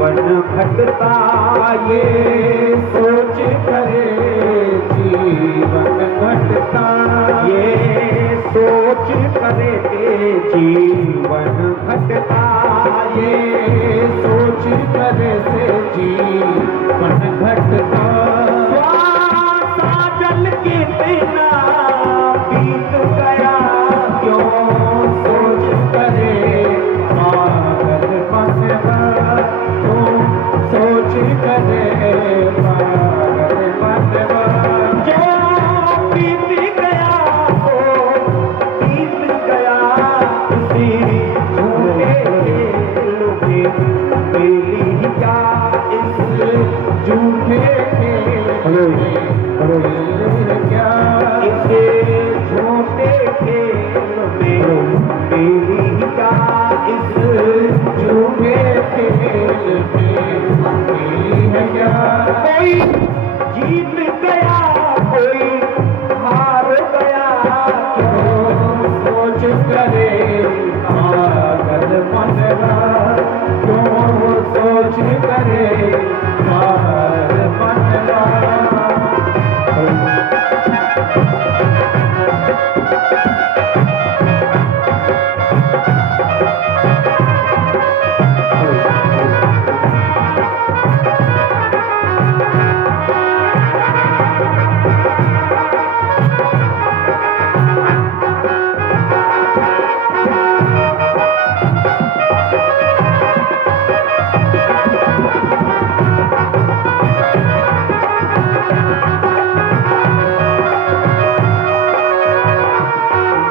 जीवन घटता ये सोच करे, जीवन घटता ये सोच करे के जीवन घटता ये सोच करे से जीवन घटता। श्वास जल के बिना बीत गया क्यों सोच करे, पागल बनवा क्यों सोच करे, पागल बनवा जो बीत गया वो बीत गया उसी झूठे खेल में मेरी क्या इस झूठे खेल में क्या इस झूठे खेल में मेरी क्या इस झूठे खेल में मेरी है क्या। कोई जीत गया कोई हार गया क्यों सोच करे, पागल बनवा क्यों सोच करे, पागल बनवा।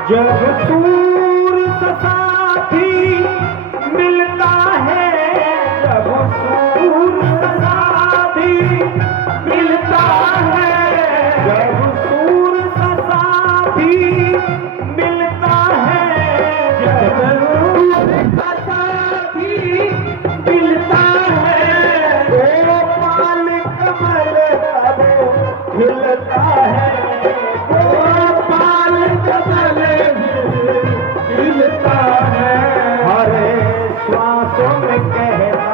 जब सूर साथी मिलता है, जब सूर साथी मिलता है, जब सूर साथी मिलता है, जब सूर साथी मिलता है, गोपाल कमल तब खिलता है, गोपाल कमल मिलता है। हरे श्वासों में कहता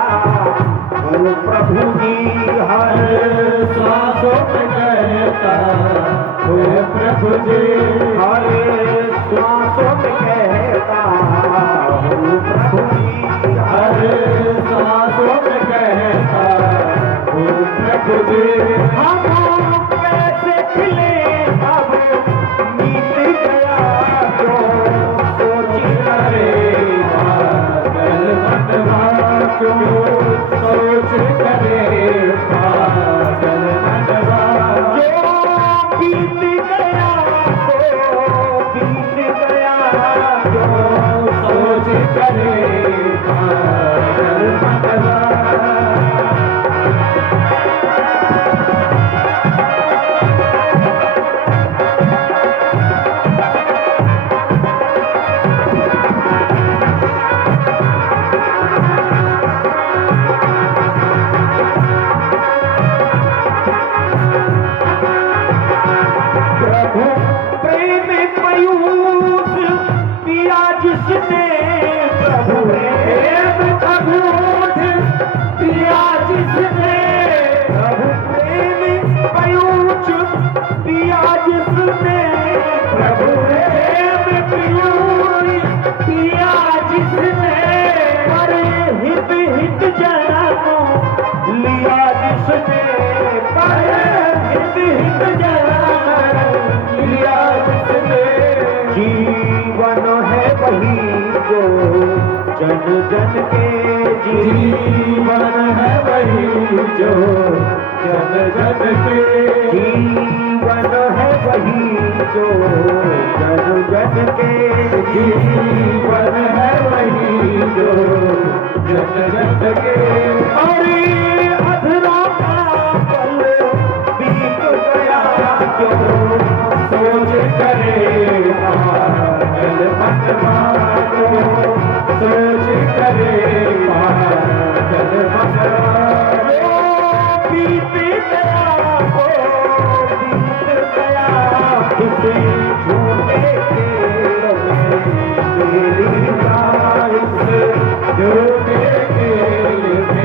ओ प्रभु जी, हरे श्वासों में कहता ओ प्रभु जी, हरे श्वासों में कहता ओ प्रभु जी, हरे श्वासों में कहता ओ प्रभु जी। हम कैसे खिले अब बीत गया जो सोच करे, पागल बनवा क्यों सोच करे, पागल बनवा जो बीत गया तो बीत गया जो सोच करे, पागल बनवा। प्रेम पयूष पिया जिसने, प्रभु प्रेम पयूष पिया जिसने, प्रभु प्रेम पयूष पिया जिसने, प्रभु प्रेम पयूष पिया जिसने, पर हित हित जन्म लिया जिसने, पर हित हित जन्म लिया जिसने। जीवन है वही जो जन जन के, जीवन है वही जो जन जन के, जीवन है वही जो जन जन के, जीवन है वही जो जन जन के। अरे अधरा का पल बीत गया क्यों सोच करे, पागल बनवा क्यों सोच करे, पागल बनवा बीत गया वो बीत गया किसी झूठे खेल में मेरी लाइफ झूठे खेल में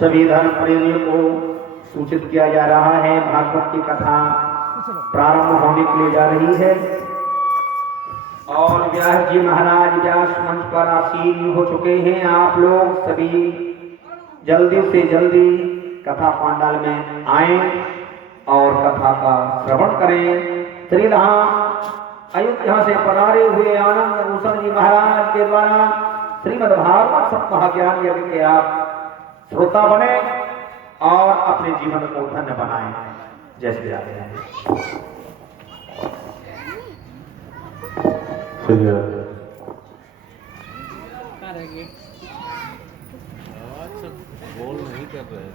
सभी धर्म प्रेमियों को सूचित किया जा रहा है भागवत की कथा प्रारंभ होने के लिए जा रही है और व्यास जी महाराज व्यास मंच पर आसीन हो चुके हैं। आप लोग सभी जल्दी से जल्दी कथा पांडाल में आए और कथा का श्रवण करें। श्रीलहाँ अयोध्या से पधारे हुए आनंद भूषण जी महाराज के द्वारा श्रीमद् भागवत सप्ताह ज्ञान यज्ञ के आप श्रोता बने और अपने जीवन को धन्य बनाएं। जय श्री राम। बोल नहीं कर रहे।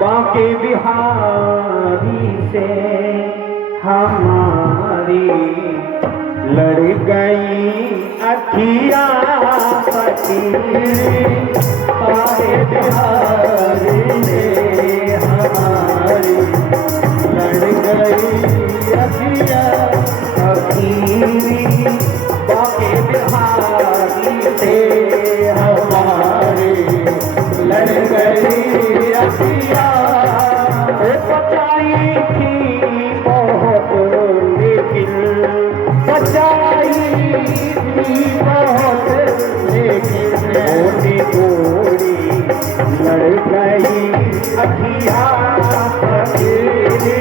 बांके बिहारी से हमारी लड़ गई अखियां पति, बांके बिहारी से हमारी लड़ गई अखियां पति, बांके बिहारी से हमारी लड़ गई अखियां बचाई थी बहुत लेकिन बचाई थी बहुत लेकिन थोड़ी थोड़ी लड़ गई अखियां पतेरी,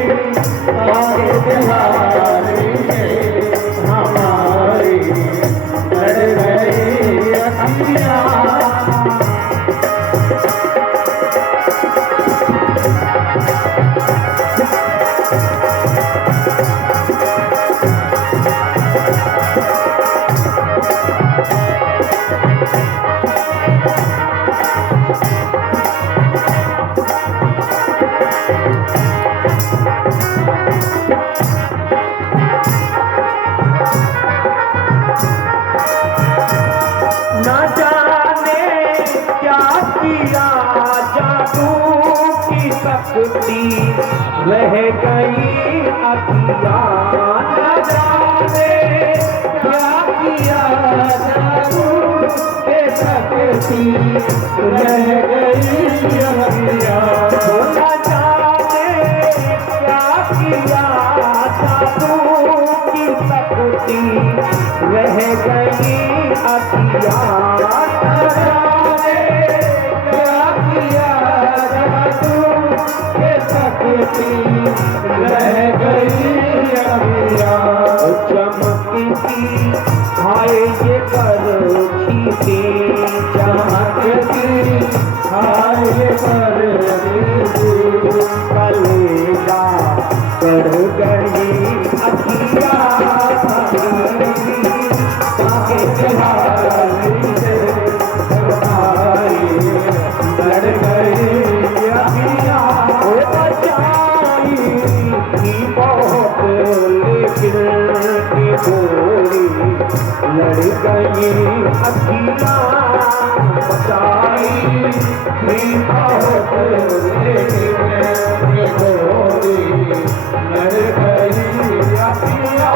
आगे बिहारी हमारी लड़ गई अखियां। न जाने क्या किया जादू की शक्ति रह गई अखियां, न जाने क्या किया जादू की शक्ति रह गई अखियां, न जाने क्या किया जादू की शक्ति रह गई अखियां, क्या किया जादू के शक्ति रह गई अखियां। चमकती हाय ये करछी की, चमकती हाय ये करछी, कलेजा कर गई अखियां बांके बिहारी से हमारी लड़ गई अखियां बचाई थी बहुत लेकिन थोड़ी लड़ गई अखियां, बचाई थी बहुत लेकिन थोड़ी लड़ गई अखियां।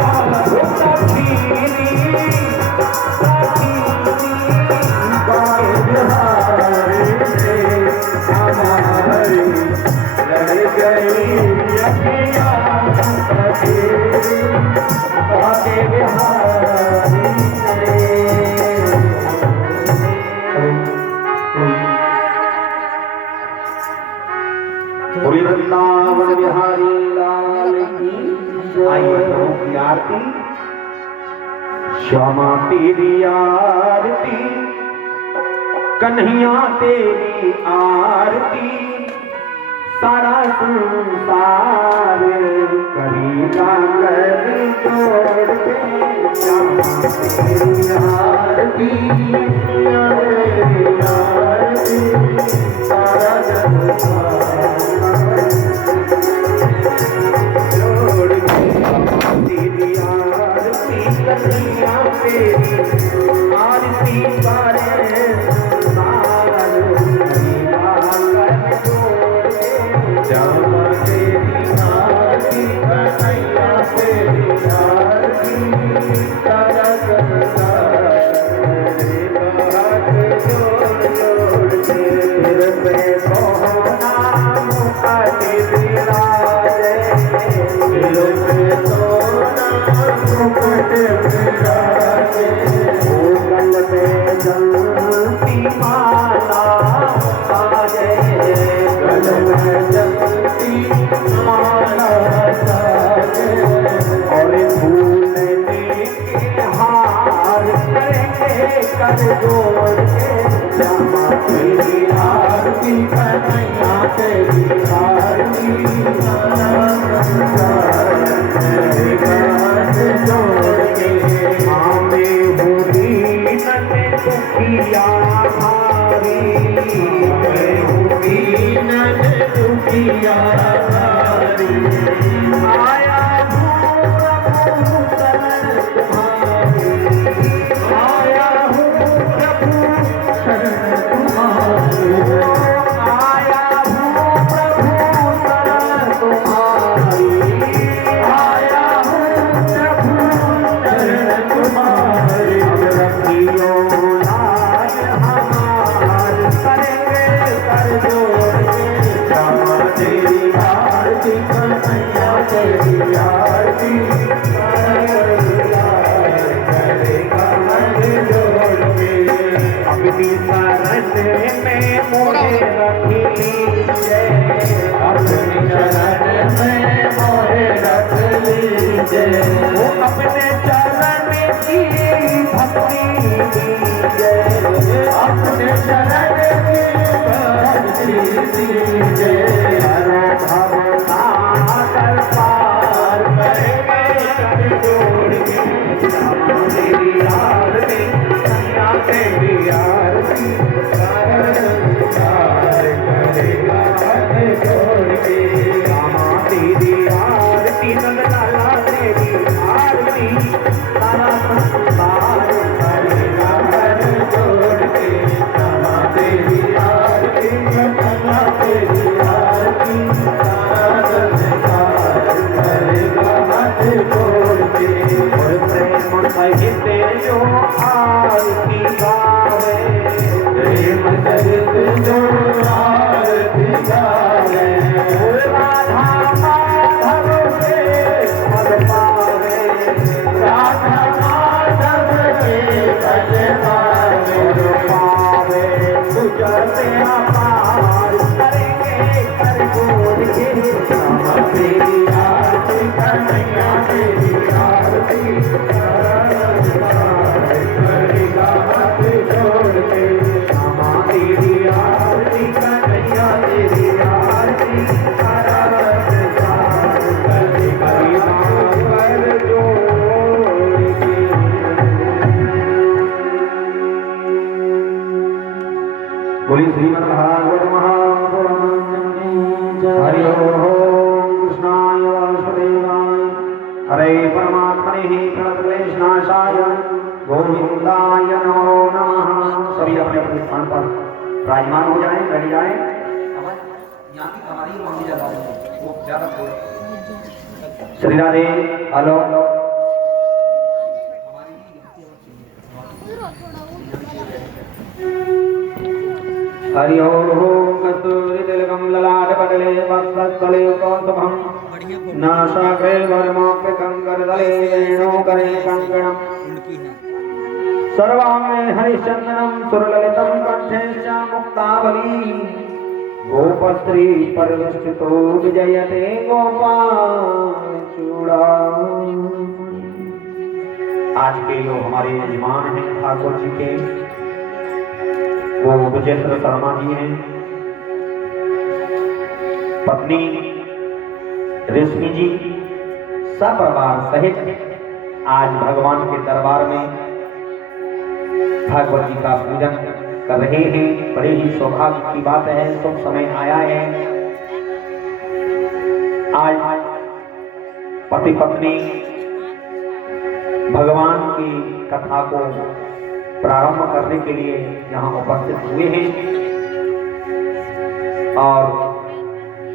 बांके बिहारी से हमारी लड़ गई अखियां पतेरी, बांके बिहारी से। बोलिए वृंदावन बिहारी लाल की जय। आइए प्रभु की आरती, श्यामा तेरी आरती, कन्हैया तेरी आरती, सारा संसार करेगा कर जोड़ के। श्यामा तेरी आरती, तेरी आरती, सारा संसार जोड़ के। तेरी आरती कन्हैया तेरी आरती करे संसार करेगा कर जोड़ के। श्यामा तेरी आरती कन्हैया तेरी आरती, सारा संसार जलती माला साजे, गल में जलती माला साजे, और फूलने के हार करेंगे कर जोड़ के, श्यामा तेरी आरती कन्हैया तेरी आरती, जोड़ के हमें बुरी न दुखिया हारी, बुरी न दुखिया हारी, आया हूँ प्रभु शरण तुम्हारी, आया हूँ प्रभु शरण तुम्हारी, आया हूँ प्रभु शरण तुम्हारी, आया हूँ प्रभु शरण तुम्हारी, अब रखियो लाज हमार करेंगे कर जोड़ के, श्यामा तेरी आरती कन्हैया तेरी आरती, करेगा मन जोड़ के, अपनी शरण में मोहे रख लीजिए, अपनी शरण में मोहे रख लीजिए, वो अपने चरण की भक्ति दीजिए, अपने शरण की भक्ति दीजिए, हर भवसागर पार करेंगे कर जोड़ के, श्यामा तेरी आरती कन्हैया तेरी आरती, करेगा हाथ जोड़ के, श्यामा तेरी आरती नंदलाला तेरी आरती, सारा संसार करेगा हाथ जोड़ के, श्यामा तेरी आरती कन्हैया तेरी आरती, सारा संसार करेगा हाथ जोड़ के, और प्रेम सहित जो आरती गावे, प्रेम सहित जो आरती गावे, राधा माधव के पद पावे, राधा माधव के पद पावे, गुजरते अपार करेंगे कर जोड़ के, श्यामा तेरी आरती कन्हैया तेरी आरती, करेगा हाथ जोड़ के, श्यामा तेरी आरती कन्हैया तेरी आरती, सारा संसार करेगा कर जोड़ के। बोली श्रीमद् भागवत महापुराण की हरि ओम कृष्णाय वासुदेवाय हरे परमात्मने प्रणतक्लेशनाशाय गोविंदाय नमो नमः। सभी अपने अपने स्थान पर विराजमान हो जाएं, बैठ जाएं। यहाँ की हमारी मांगी ज्यादा है, वो ज्यादा श्री राधे। हेलो हरि ओम कस्तूरी तिलकम ललाट पटले वक्षस्थले कौस्तुभम नासाग्रे वर्माप्य कंकरदले वेणुकरे कंकणम सर्वांगे हरिचंदनम सुरललितम कंठे च मुक्तावली गोपस्त्री परिवेष्टितो विजयते गोपाल चूड़ामणि। आज के जो हमारे मेहमान हैं भागवत जी के, वो विजेंद्र शर्मा जी हैं, पत्नी रेशमी जी सपरिवार सहित आज भगवान के दरबार में भागवत जी का पूजन कर रहे हैं। बड़े ही सौभाग्य की बात है, शुभ समय आया है। आज पति पत्नी भगवान की कथा को प्रारंभ करने के लिए यहाँ उपस्थित हुए हैं और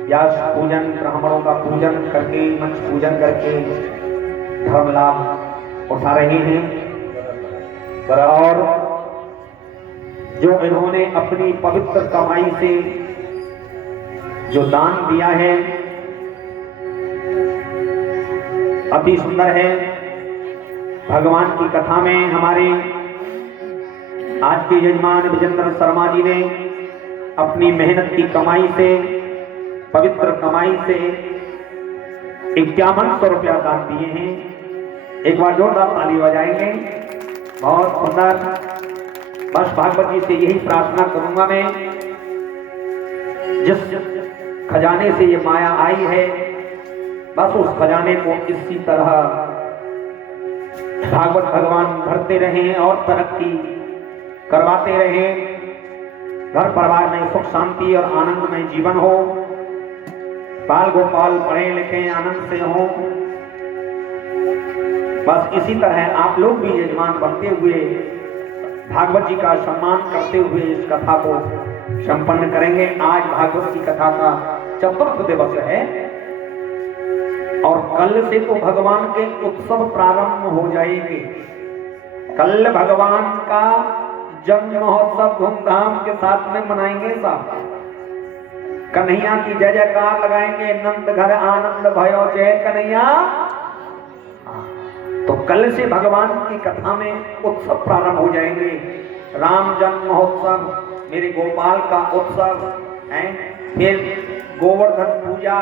व्यास पूजन ब्राह्मणों का पूजन करके, मंच पूजन करके धर्म लाभ उठा रहे हैं। और जो इन्होंने अपनी पवित्र कमाई से जो दान दिया है अति सुंदर है। भगवान की कथा में हमारे आज के यजमान विजेंद्र शर्मा जी ने अपनी मेहनत की कमाई से, पवित्र कमाई से 5100 रुपया दान दिए हैं। एक बार जोरदार ताली बजाएंगे। बहुत सुंदर। बस भागवत जी से यही प्रार्थना करूंगा मैं, जिस खजाने से ये माया आई है, बस उस खजाने को इसी तरह भागवत भगवान भरते रहें और तरक्की करवाते रहें। घर परिवार में सुख शांति और आनंदमय जीवन हो। बाल गोपाल पढ़े लिखे आनंद से हो। बस इसी तरह आप लोग भी यजमान बनते हुए भागवत जी का सम्मान करते हुए इस कथा को संपन्न करेंगे। आज भागवत की कथा का चतुर्थ दिवस है और कल से तो भगवान के उत्सव प्रारंभ हो जाएंगे। कल भगवान का जन्म महोत्सव धूमधाम के साथ में मनाएंगे। सब कन्हैया की जय जयकार लगाएंगे। नंद घर आनंद भयो जय कन्हैया। तो कल से भगवान की कथा में उत्सव प्रारंभ हो जाएंगे। राम जन्म महोत्सव, मेरे गोपाल का उत्सव है, फिर गोवर्धन पूजा,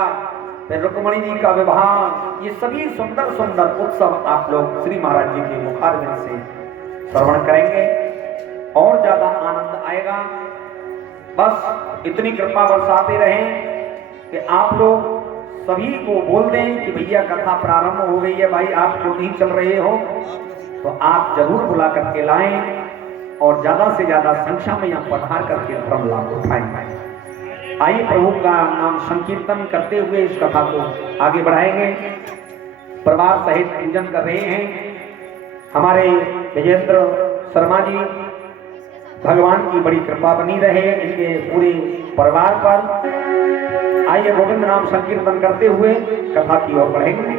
फिर रुक्मणी जी का विवाह, ये सभी सुंदर सुंदर उत्सव आप लोग श्री महाराज जी के मुखारविंद से श्रवण करेंगे और ज्यादा आनंद आएगा। बस इतनी कृपा बरसाते रहें कि आप लोग सभी को बोल दें कि भैया कथा प्रारंभ हो गई है। भाई आप जो नहीं चल रहे हो तो आप जरूर बुला करके लाएं और ज्यादा से ज्यादा संख्या में यहाँ पधार करके धर्म लाभ उठाएं। आइए प्रभु का नाम संकीर्तन करते हुए इस कथा को आगे बढ़ाएंगे। परिवार सहित पूजन कर रहे हैं हमारे विजेंद्र शर्मा जी। भगवान की बड़ी कृपा बनी रहे इनके पूरे परिवार पर। आइए गोविंद नाम संकीर्तन करते हुए कथा की ओर बढ़ेंगे।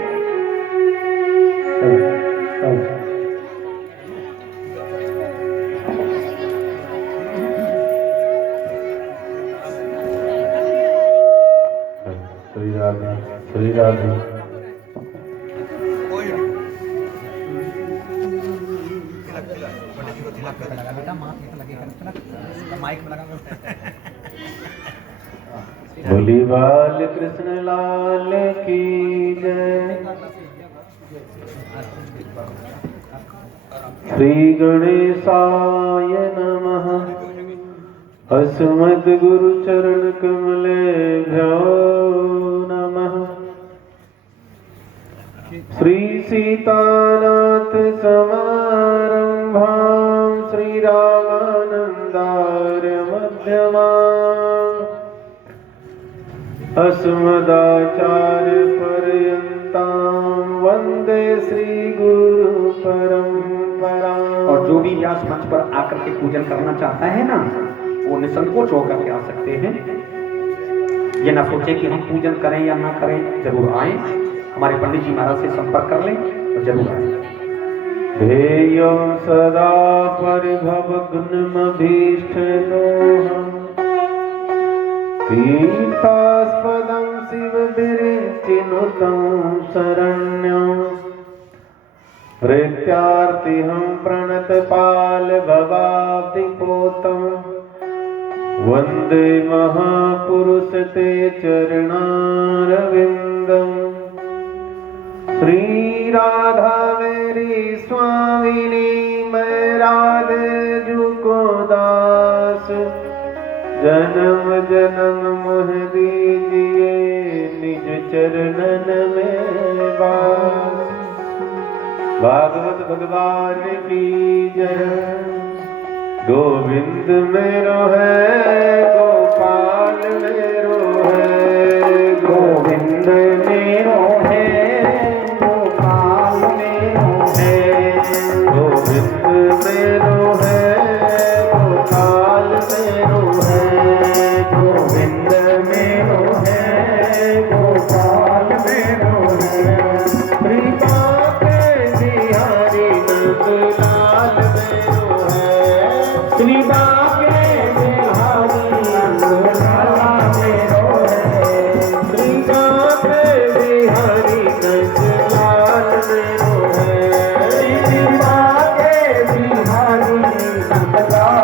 श्री राधे श्री राधे। बोली बाल कृष्ण लाल की जय। श्री गणेशाय नमः। अस्मद् गुरु चरण कमलेभ्यो नमः। श्री सीतानाथ समारंभां श्री रामानंदार्य मध्यमाम् अस्मदाचार्य पर्यन्तां वंदे श्री गुरु परंपरा। और जो भी व्यास मंच पर आकर के पूजन करना चाहता है ना, वो निसंकोच होकर के आ सकते हैं। ये ना सोचे कि हम पूजन करें या ना करें, जरूर आए। हमारे पंडित जी महाराज से संपर्क कर लें तो जरूर आए। ध्येयो सदा परिभवग्नमभीष्टदोहम् तीर्थास्पदं शिवविरिञ्चिनुतं शरण्यं प्रत्यार्तिहं प्रणतपालभवाब्धिपोतं वन्दे महापुरुष ते चरणारविन्दम्। श्री राधा मेरी स्वामिनी मैं राधे जुको दास। जन्म जन्म मोह दीजिए निज चरणन में वास। भागवत भगवान की जय। गोविंद मेरो है गोपाल मेरो है। गोविंद मेरो है गोपाल मेरो है। गोविंद मेरो है गोपाल मेरो है। गोविंद मेरो है गोपाल मेरो है। कृपा के बिहारी नंदलाल मेरो है। कृपा के बिहारी नंदलाल मेरो है। कृपा के बिहारी नंदलाल मेरो है। कृपा के बिहारी नंदलाल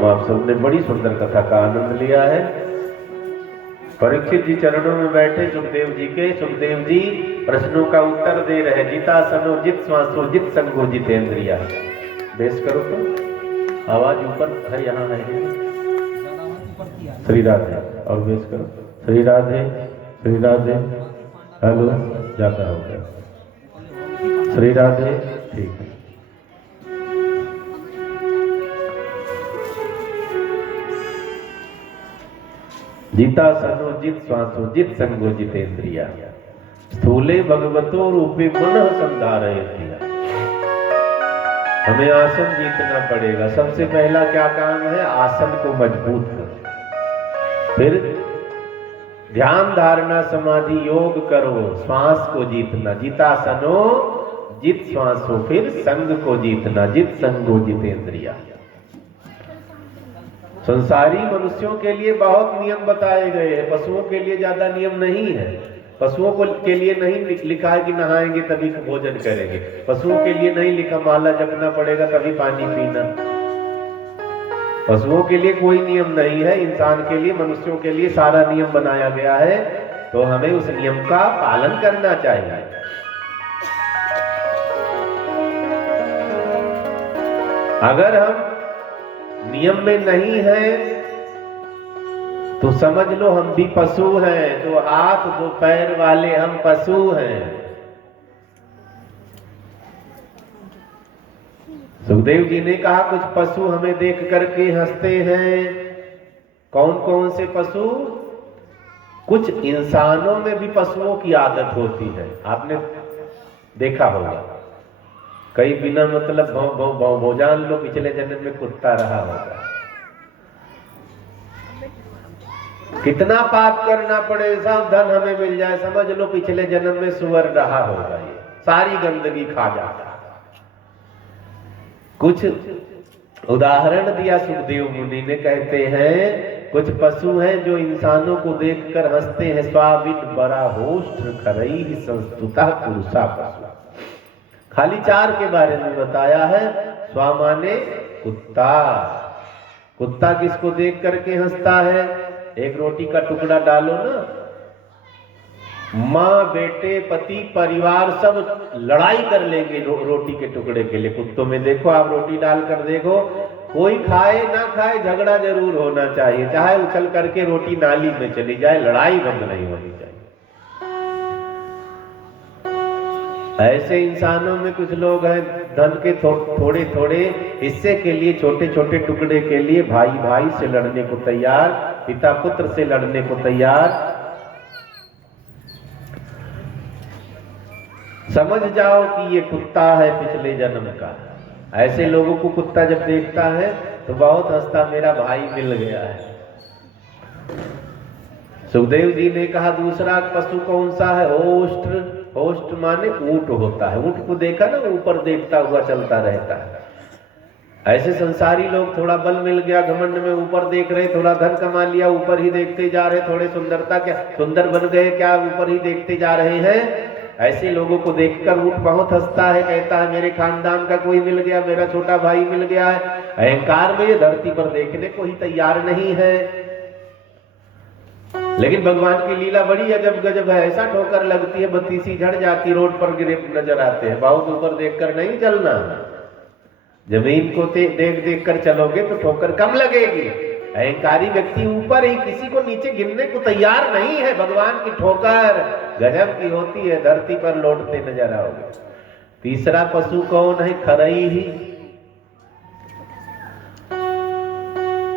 हम आप सबने बड़ी सुंदर कथा का आनंद लिया है। परीक्षित जी चरणों में बैठे सुखदेव जी के, सुखदेव जी प्रश्नों का उत्तर दे रहे। जितासनो जित श्वासो जित संगो जितेंद्रिया। बेस करो तो आवाज ऊपर है, यहाँ है। श्री राधे और बेस करो। श्री राधे, श्री राधे। हेलो, ज्यादा हो गया। श्री राधे, ठीक है। जितासनो जित श्वासो जित संगो जितेंद्रिया। स्थूले भगवतो रूपे मन संधारय दिया। हमें आसन जीतना पड़ेगा। सबसे पहला क्या काम है? आसन को मजबूत करो। फिर ध्यान धारणा समाधि योग करो। श्वास को जीतना, जितासनो जित श्वासो। फिर संग को जीतना, जित संगो जितेंद्रिया। संसारी मनुष्यों के लिए बहुत नियम बताए गए हैं, पशुओं के लिए ज्यादा नियम नहीं है। पशुओं को के लिए नहीं लिखा है कि नहाएंगे तभी भोजन करेंगे। पशुओं के लिए नहीं लिखा माला जपना पड़ेगा तभी पानी पीना। पशुओं के लिए कोई नियम नहीं है। इंसान के लिए, मनुष्यों के लिए सारा नियम बनाया गया है, तो हमें उस नियम का पालन करना चाहिए। अगर हम नियम में नहीं है तो समझ लो हम भी पशु हैं। दो हाथ दो पैर वाले हम पशु हैं। सुखदेव जी ने कहा कुछ पशु हमें देख करके हंसते हैं। कौन कौन से पशु? कुछ इंसानों में भी पशुओं की आदत होती है, आपने देखा होगा। कई बिना मतलब भौं भौं भौं भौं, जान लो पिछले जन्म में कुत्ता रहा होगा। कितना पाप करना पड़े, सब धन हमें मिल जाए, समझ लो पिछले जन्म में सुअर रहा होगा। ये सारी गंदगी खा जाता। कुछ उदाहरण दिया सुखदेव मुनि ने, कहते हैं कुछ पशु हैं जो इंसानों को देखकर हंसते हैं। स्वावित बड़ा होष्ठ खरई संस्तुता पुरुषा पशु। खाली 4 के बारे में बताया है। स्वा माने कुत्ता। कुत्ता किसको देख करके हंसता है? एक रोटी का टुकड़ा डालो ना, माँ बेटे पति परिवार सब लड़ाई कर लेंगे रोटी के टुकड़े के लिए। कुत्तों में देखो, आप रोटी डालकर देखो, कोई खाए ना खाए झगड़ा जरूर होना चाहिए, चाहे उछल करके रोटी नाली में चली जाए, लड़ाई बंद नहीं होनी चाहिए। ऐसे इंसानों में कुछ लोग हैं, धन के थोड़े थोड़े हिस्से के लिए, छोटे छोटे टुकड़े के लिए भाई भाई से लड़ने को तैयार, पिता पुत्र से लड़ने को तैयार। समझ जाओ कि ये कुत्ता है पिछले जन्म का। ऐसे लोगों को कुत्ता जब देखता है तो बहुत हंसता, मेरा भाई मिल गया है। सुखदेव जी ने कहा दूसरा पशु कौन सा है? होष्ठ। होष्ठ माने ऊंट होता है। ऊंट को देखा ना, ऊपर देखता हुआ चलता रहता है। ऐसे संसारी लोग, थोड़ा बल मिल गया, घमंड में ऊपर देख रहे, थोड़ा धन कमा लिया, ऊपर ही देखते जा रहे, थोड़े सुंदरता क्या सुंदर बन गए क्या, ऊपर ही देखते जा रहे हैं। ऐसे लोगों को देखकर ऊंट बहुत हंसता है, कहता है मेरे खानदान का कोई मिल गया, मेरा छोटा भाई मिल गया है। अहंकार में धरती पर देखने को ही तैयार नहीं है। लेकिन भगवान की लीला बड़ी अजब गजब है। ऐसा ठोकर लगती है, बत्तीसी झड़ जाती, रोड पर गिरे नजर आते हैं। बहुत ऊपर देखकर नहीं चलना, जमीन को देख देख कर चलोगे तो ठोकर कम लगेगी। अहंकारी व्यक्ति ऊपर ही, किसी को नीचे गिरने को तैयार नहीं है। भगवान की ठोकर गजब की होती है, धरती पर लौटते नजर आओगे। तीसरा पशु कौन है? खरई ही।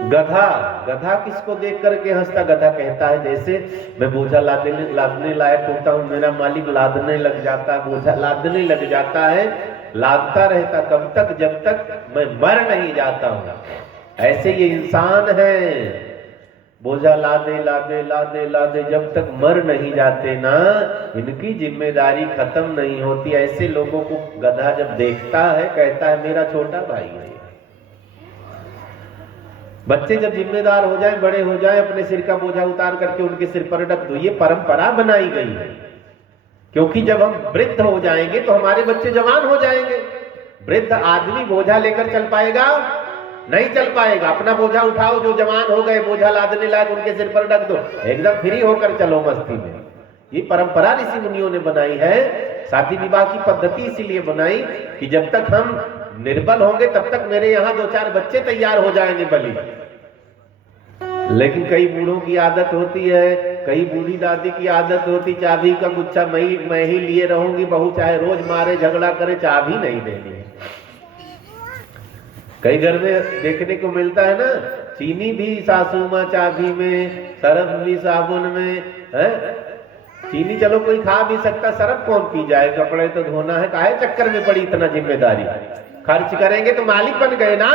गधा। गधा किसको देख करके हंसता? गधा कहता है जैसे मैं बोझा लादने लायक होता हूं, मेरा मालिक लादने लग जाता है, बोझा लादने लग जाता है, लादता रहता कब तक? जब तक मैं मर नहीं जाता हूं। ऐसे ये इंसान है, बोझा लादे लादे लादे लादे जब तक मर नहीं जाते ना, इनकी जिम्मेदारी खत्म नहीं होती। ऐसे लोगों को गधा जब देखता है कहता है मेरा छोटा भाई है। बच्चे जब जिम्मेदार हो जाए, बड़े हो जाए, अपने सिर का बोझा उतार करके उनके सिर पर रख दो। ये परंपरा बनाई गई है, क्योंकि जब हम वृद्ध हो जाएंगे तो हमारे बच्चे जवान हो जाएंगे। वृद्ध आदमी बोझा लेकर चल पाएगा? नहीं चल पाएगा। अपना बोझा उठाओ, जो जवान हो गए बोझा लादने लायक उनके सिर पर रख दो, एकदम फ्री होकर चलो मस्ती में। ये परंपरा ऋषि मुनियों ने बनाई है। शादी विवाह की पद्धति इसीलिए बनाई कि जब तक हम निर्बल होंगे तब तक मेरे यहाँ 2-4 बच्चे तैयार हो जाएंगे बलि। लेकिन कई बूढ़ों की आदत होती है, कई बूढ़ी दादी की आदत होती, चाबी का गुच्छा मैं ही लिए रहूंगी, बहू चाहे रोज मारे झगड़ा करे, चाबी नहीं देनी है। कई घर में देखने को मिलता है ना, चीनी भी सासू माँ चाबी में, सरफ भी साबुन में है। चीनी चलो कोई खा भी सकता, सरफ कौन पी जाए, कपड़े तो धोना है, काहे चक्कर में पड़ी इतना जिम्मेदारी। खर्च करेंगे तो मालिक बन गए ना,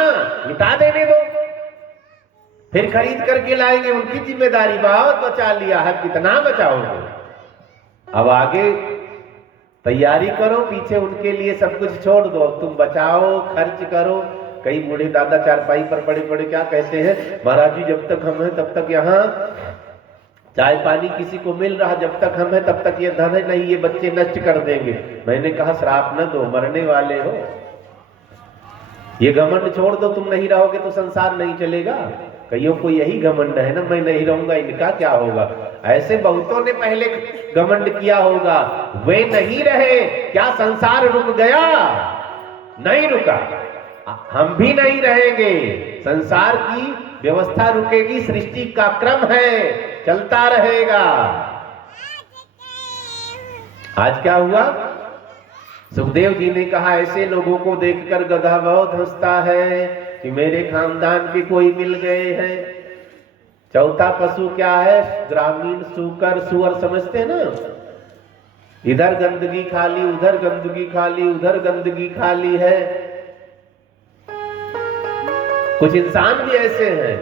लुटा देने दो, फिर खरीद करके लाएंगे, उनकी जिम्मेदारी। बहुत बचा लिया है, कितना बचाओगे। अब आगे तैयारी करो, पीछे उनके लिए सब कुछ छोड़ दो, तुम बचाओ, खर्च करो। कई बूढ़े दादा चारपाई पर पड़े पड़े क्या कहते हैं, महाराज जी जब तक हम हैं तब तक यहाँ चाय पानी किसी को मिल रहा, जब तक हम हैं तब तक ये धन है, नहीं ये बच्चे नष्ट कर देंगे। मैंने कहा श्राप न दो, मरने वाले हो, ये घमंड छोड़ दो, तुम नहीं रहोगे तो संसार नहीं चलेगा। कईयों को यही घमंड है ना, मैं नहीं रहूंगा इनका क्या होगा। ऐसे बहुतों ने पहले घमंड किया होगा, वे नहीं रहे, क्या संसार रुक गया? नहीं रुका, हम भी नहीं रहेंगे। संसार की व्यवस्था रुकेगी, सृष्टि का क्रम है, चलता रहेगा। आज क्या हुआ, सुखदेव जी ने कहा ऐसे लोगों को देखकर गधा बहुत हंसता है कि मेरे खानदान के कोई मिल गए हैं। चौथा पशु क्या है, ग्रामीण सूकर, सुअर समझते हैं ना, इधर गंदगी खाली, उधर गंदगी खाली, उधर गंदगी खाली है। कुछ इंसान भी ऐसे हैं,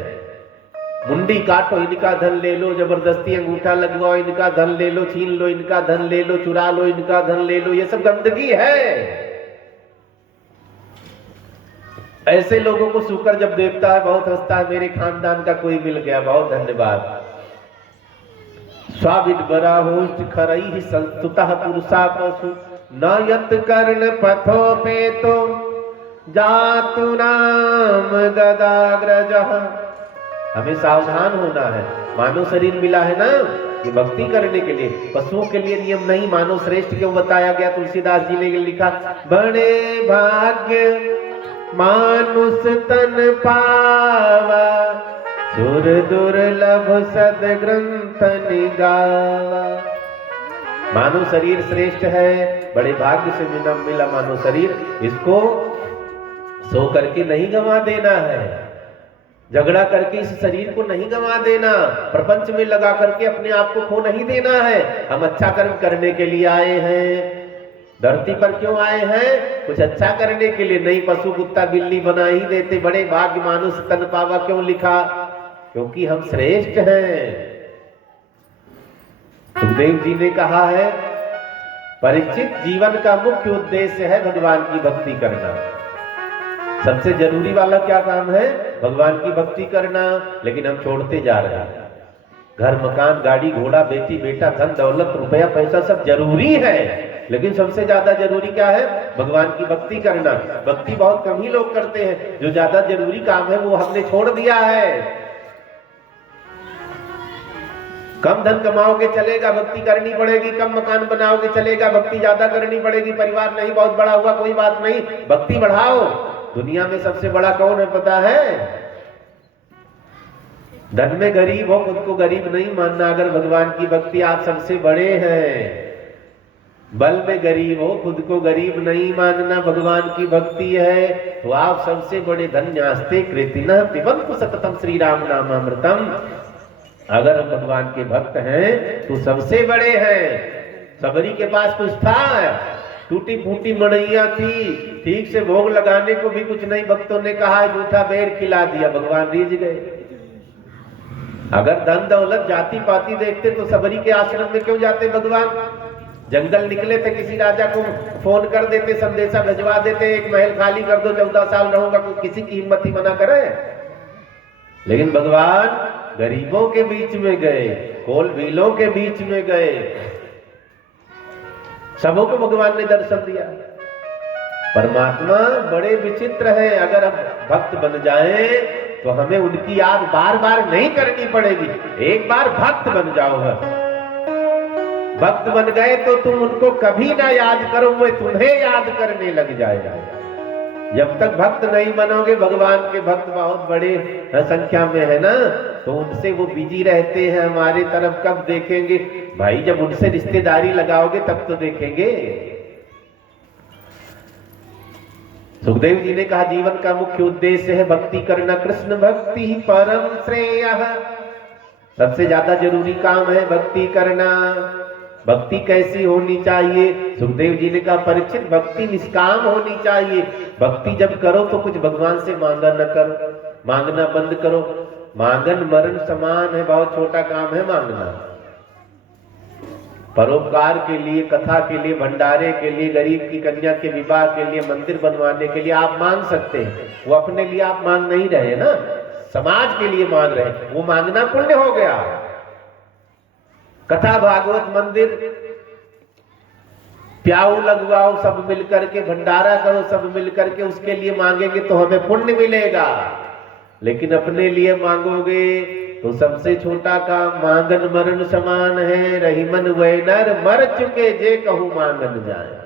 मुंडी काटो इनका धन ले लो, जबरदस्ती अंगूठा लगवाओ इनका धन ले लो, छीन लो इनका धन ले लो, चुरा लो इनका धन ले लो, ये सब गंदगी है। ऐसे लोगों को शुक्र जब देखता है बहुत हंसता है, मेरे खानदान का कोई मिल गया, बहुत धन्यवाद। स्वाविद्बरा होष्ट खरई संस्तुतः पुरुषा पशु न यत कर्ण पथो पे तो जातु नाम गदाग्रजः। हमें सावधान होना है, मानव शरीर मिला है ना ये भक्ति करने के लिए, पशुओं के लिए नियम नहीं। मानव श्रेष्ठ क्यों बताया गया, तुलसीदास जी ने लिखा, बड़े भाग्य मानुष तन पावा, सुर दुर्लभ सद ग्रंथ निगावा। मानव शरीर श्रेष्ठ है, बड़े भाग्य से मिला मानव शरीर, इसको सो करके नहीं गंवा देना है, झगड़ा करके इस शरीर को नहीं गंवा देना, प्रपंच में लगा करके अपने आप को खो नहीं देना है। हम अच्छा कर्म करने के लिए आए हैं, धरती पर क्यों आए हैं, कुछ अच्छा करने के लिए, नहीं पशु कुत्ता बिल्ली बना ही देते। बड़े भाग्य मानुष तन पावा क्यों लिखा, क्योंकि हम श्रेष्ठ हैं। सुखदेव जी ने कहा है, परीक्षित जीवन का मुख्य उद्देश्य है भगवान की भक्ति करना। सबसे जरूरी वाला क्या काम है, भगवान की भक्ति करना। लेकिन हम छोड़ते जा रहे हैं, घर मकान गाड़ी घोड़ा बेटी बेटा धन दौलत रुपया पैसा सब जरूरी है, लेकिन सबसे ज्यादा जरूरी क्या है, भगवान की भक्ति करना। भक्ति बहुत कम ही लोग करते हैं, जो ज्यादा जरूरी काम है वो हमने छोड़ दिया है। कम धन कमाओगे चलेगा, भक्ति करनी पड़ेगी, कम मकान बनाओगे चलेगा, भक्ति ज्यादा करनी पड़ेगी, परिवार नहीं बहुत बड़ा हुआ कोई बात नहीं, भक्ति बढ़ाओ। दुनिया में सबसे बड़ा कौन है पता है, धन में गरीब हो खुद को गरीब नहीं मानना, अगर भगवान की भक्ति आप सबसे बड़े हैं। बल में गरीब हो खुद को गरीब नहीं मानना, भगवान की भक्ति है तो आप सबसे बड़े धन्यास्ते कृतिनः पिबन्तु सततम श्री राम नामामृतम। अगर हम भगवान के भक्त हैं तो सबसे बड़े हैं। सबरी के पास कुछ था, टूटी फूटी मड़ैया थी, ठीक से भोग लगाने को भी कुछ नहीं, भक्तों ने कहा जूठा बेर खिला दिया, भगवान रीझ गए। अगर धन दौलत जाति पाति देखते तो सबरी के आश्रम में क्यों जाते भगवान, जंगल निकले थे, किसी राजा को फोन कर देते, संदेशा भिजवा देते, एक महल खाली कर दो 14 साल रहूंगा, किसी की हिम्मत ही मना करे। लेकिन भगवान गरीबों के बीच में गए, कोल भीलों के बीच में गए, सबों को भगवान ने दर्शन दिया। परमात्मा बड़े विचित्र हैं। अगर हम भक्त बन जाएं तो हमें उनकी याद बार बार नहीं करनी पड़ेगी। एक बार भक्त बन जाओ, भक्त बन गए तो तुम उनको कभी ना याद करो, वो तुम्हें याद करने लग जाएगा। जब तक भक्त नहीं बनोगे, भगवान के भक्त बहुत बड़े संख्या में है ना, तो उनसे वो बिजी रहते हैं, हमारे तरफ कब देखेंगे भाई? जब उनसे रिश्तेदारी लगाओगे तब तो देखेंगे। सुखदेव जी ने कहा जीवन का मुख्य उद्देश्य है भक्ति करना, कृष्ण भक्ति परम श्रेयः। सबसे ज्यादा जरूरी काम है भक्ति करना। भक्ति कैसी होनी चाहिए? सुखदेव जी ने कहा परीक्षित, भक्ति निष्काम होनी चाहिए। भक्ति जब करो तो कुछ भगवान से मांगा न करो, मांगना बंद करो। मांगन मरण समान है, बहुत छोटा काम है मांगना। परोपकार के लिए, कथा के लिए, भंडारे के लिए, गरीब की कन्या के विवाह के लिए, मंदिर बनवाने के लिए आप मांग सकते हैं। वो अपने लिए आप मांग नहीं रहे ना, समाज के लिए मांग रहे, वो मांगना पुण्य हो गया। कथा, भागवत, मंदिर, प्याऊ लगवाओ सब मिलकर के, भंडारा करो सब मिलकर के, उसके लिए मांगेंगे तो हमें पुण्य मिलेगा। लेकिन अपने लिए मांगोगे तो सबसे छोटा काम मांगन मरण समान है। रहीमन वैनर मर चुके जे कहूं मांगन जाए।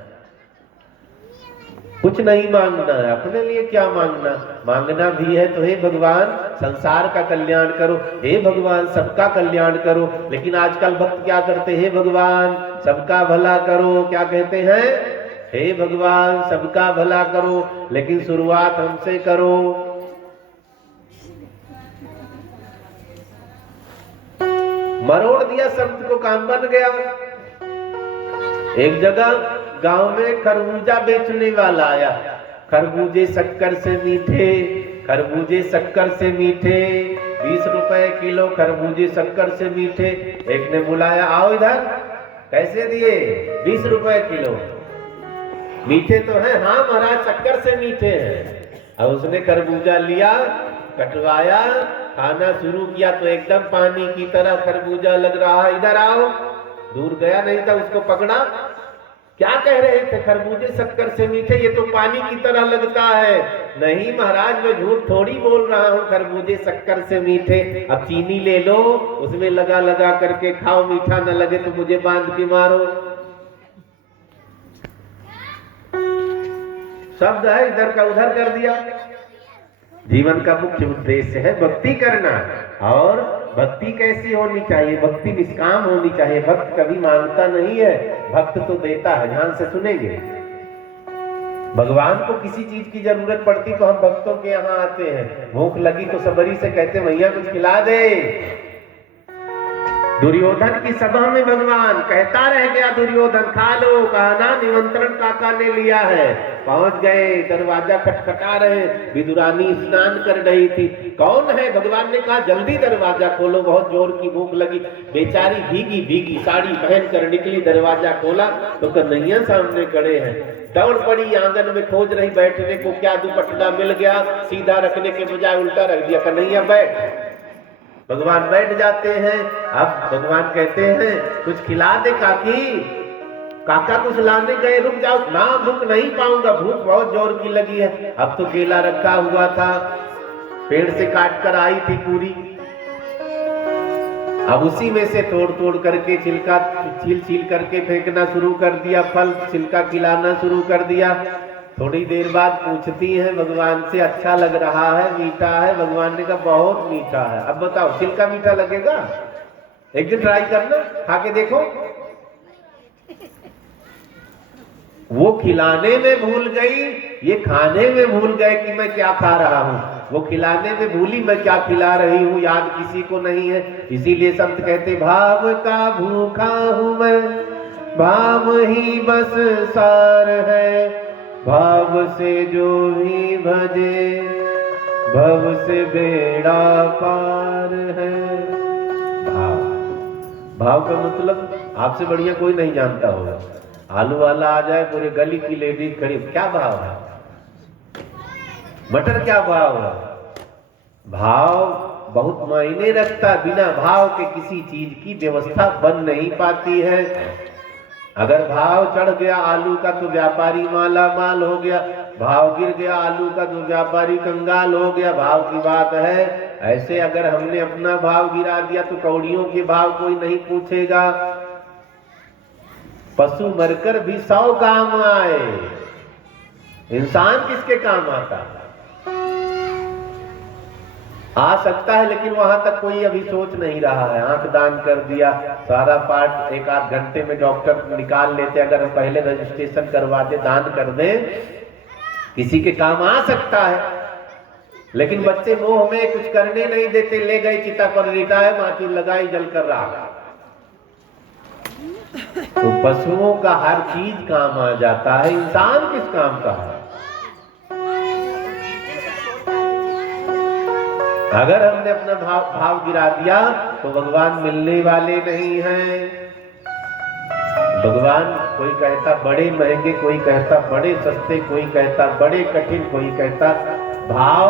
कुछ नहीं मांगना है, अपने लिए क्या मांगना? मांगना भी है तो हे भगवान संसार का कल्याण करो, हे भगवान सबका कल्याण करो। लेकिन आजकल भक्त क्या करते? हे भगवान सबका भला करो। क्या कहते हैं? हे भगवान सबका भला करो, लेकिन शुरुआत हमसे करो। मरोड़ दिया संत को, काम बन गया। एक जगह गांव में खरबूजा बेचने वाला आया। खरबूजे शक्कर से मीठे, खरबूजे शक्कर से मीठे, 20 रुपए किलो खरबूजे शक्कर से मीठे। एक ने बुलाया, आओ इधर। कैसे दिए? 20 रुपए किलो। मीठे तो हैं? हाँ महाराज शक्कर से मीठे हैं। अब उसने खरबूजा लिया, कटवाया, खाना शुरू किया तो एकदम पानी की तरह खरबूजा लग रहा है। इधर आओ। दूर गया, नहीं था उसको पकड़ा। क्या कह रहे थे? खरबूजे शक्कर से मीठे, ये तो पानी की तरह लगता है। नहीं महाराज मैं झूठ थोड़ी बोल रहा हूँ, खरबूजे शक्कर से मीठे। अब चीनी ले लो, उसमें लगा लगा करके खाओ, मीठा न लगे तो मुझे बांध के मारो। शब्द है, इधर का उधर कर दिया। जीवन का मुख्य उद्देश्य है भक्ति करना। और भक्ति कैसी होनी चाहिए? भक्ति निष्काम होनी चाहिए। भक्त कभी मांगता नहीं है, भक्त तो देता है। ध्यान से सुनेंगे। भगवान को किसी चीज की जरूरत पड़ती तो हम भक्तों के यहाँ आते हैं। भूख लगी तो सबरी से कहते भैया कुछ खिला दे। दुर्योधन की सभा में भगवान कहता रह गया, दुर्योधन खा लो। कहा ना निमंत्रण काका ने लिया है। पहुंच गए, दरवाजा खटखटा रहे, विदुरानी स्नान कर रही थी। कौन है? भगवान ने कहा जल्दी दरवाजा खोलो, बहुत जोर की भूख लगी। बेचारी भीगी भीगी साड़ी पहन कर निकली, दरवाजा खोला तो कन्हैया सामने खड़े हैं। दौड़ पड़ी आंगन में, खोज रही बैठने को, क्या दुपट्टा मिल गया, सीधा रखने के बजाय उल्टा रख दिया। कन्हैया बैठ। भगवान बैठ जाते हैं। अब भगवान कहते हैं कुछ खिला दे काकी। काका कुछ लाने गए, रुक जाओ। ना रुक नहीं पाऊंगा, भूख बहुत जोर की लगी है। अब तो केला रखा हुआ था, पेड़ से काट कर आई थी पूरी। अब उसी में से तोड़ तोड़ करके छिलका छील छील करके फेंकना शुरू कर दिया, फल छिलका खिलाना शुरू कर दिया। थोड़ी देर बाद पूछती है भगवान से, अच्छा लग रहा है, मीठा है? भगवान ने कहा बहुत मीठा है। अब बताओ छिलका मीठा लगेगा? एक दिन ट्राई करना, खा के देखो। वो खिलाने में भूल गई, ये खाने में भूल गए कि मैं क्या खा रहा हूँ। वो खिलाने में भूली मैं क्या खिला रही हूँ, याद किसी को नहीं है। इसीलिए संत कहते भाव का भूखा हूँ मैं, भाव ही बस सार है। भाव से जो भी भजे, भव से बेड़ा पार है। भाव, भाव का मतलब आपसे बढ़िया कोई नहीं जानता होगा। आलू वाला आ जाए, पूरे गली की लेडीज खड़ी, क्या भाव है? मटर क्या भाव है? भाव बहुत मायने रखता। बिना भाव के किसी चीज की व्यवस्था बन नहीं पाती है। अगर भाव चढ़ गया आलू का तो व्यापारी माला माल हो गया। भाव गिर गया आलू का तो व्यापारी कंगाल हो गया, भाव की बात है। ऐसे अगर हमने अपना भाव गिरा दिया तो कौड़ियों के भाव कोई नहीं पूछेगा। पशु मरकर भी 100 काम आए, इंसान किसके काम आता है? आ सकता है लेकिन वहां तक कोई अभी सोच नहीं रहा है। आंख दान कर दिया, सारा पार्ट 1-8 घंटे में डॉक्टर निकाल लेते। अगर हम पहले रजिस्ट्रेशन करवा दे, दान कर दें, किसी के काम आ सकता है। लेकिन बच्चे मोह में कुछ करने नहीं देते, ले गए चिता पर लिटाए, माटी लगाई, जल कर रहा। तो पशुओं का हर चीज काम आ जाता है, इंसान किस काम का है? अगर हमने अपना भाव गिरा दिया तो भगवान मिलने वाले नहीं हैं। भगवान कोई कहता बड़े महंगे, कोई कहता बड़े सस्ते, कोई कहता बड़े कठिन, कोई कहता भाव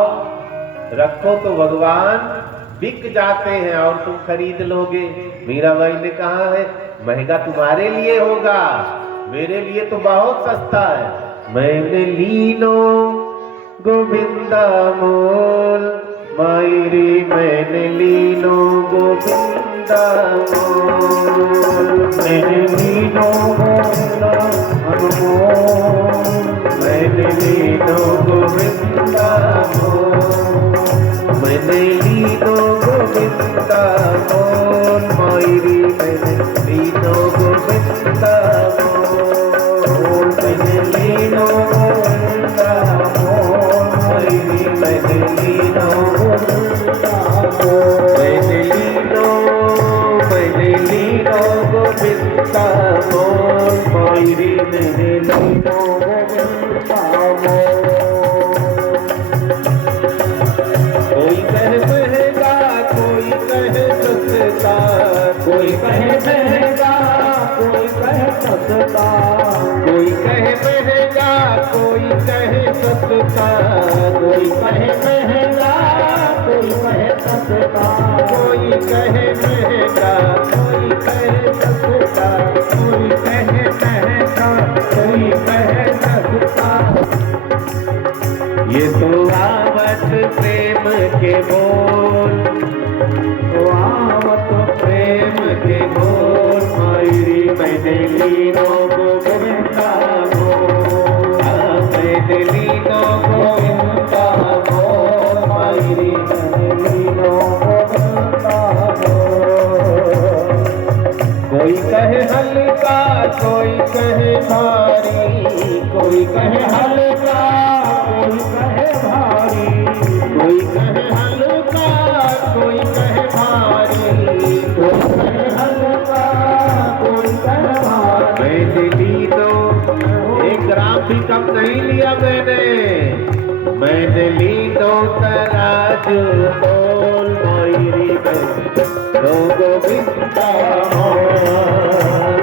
रखो तो भगवान बिक जाते हैं और तुम खरीद लोगे। मीराबाई ने कहा है महंगा तुम्हारे लिए होगा, मेरे लिए तो बहुत सस्ता है। मैंने लीनो गोविंदा मोल, मायरी मैंने लीनो गोविंदा मोल, मैंने लीनो गोविंदा अनमोल, मैंने लीनो गोविंदा मोल, मैंने लीनो गोविंदा मोल, मायरी मैंने लीनो गोविंदा मोल, मैंने लीनो गोविंदा मोल, मायरी मैंने लीनो गोविंदा मोल, मैंने लीनो गोविंदा मोल, मायरी मैंने लीनो गोविंदा मोल। कोई कहे महंगा, कोई कहे सस्ता, कोई कहे महंगा, कोई कहे सस्ता, कोई कहे महंगा, कोई कहे सस्ता, कोई कहे महंगा, कोई कहे सस्ता, कोई कहे महंगा, कोई कहे सस्ता, कोई कहे महंगा, कोई कहे सस्ता। ये तो आवत प्रेम के बोल, तो आवत प्रेम के बोल, मायरी मैंने लीनो गोविंदा मोल, मैंने लीनो गोविंदा मोल, मायरी मैंने लीनो गोविंदा मोल। कोई कहे हल्का, कोई कहे भारी, कोई कहे हल्का, कोई कहे भारी, कोई कहे हल्का, कोई कहे भारी, कोई कहे हल्का, कोई कहे भारी। मैंने लीनो 1 ग्राम भी कम नहीं लिया मैंने लीनो तराजू बोल, मायरी मैंने गोविंदा मोल,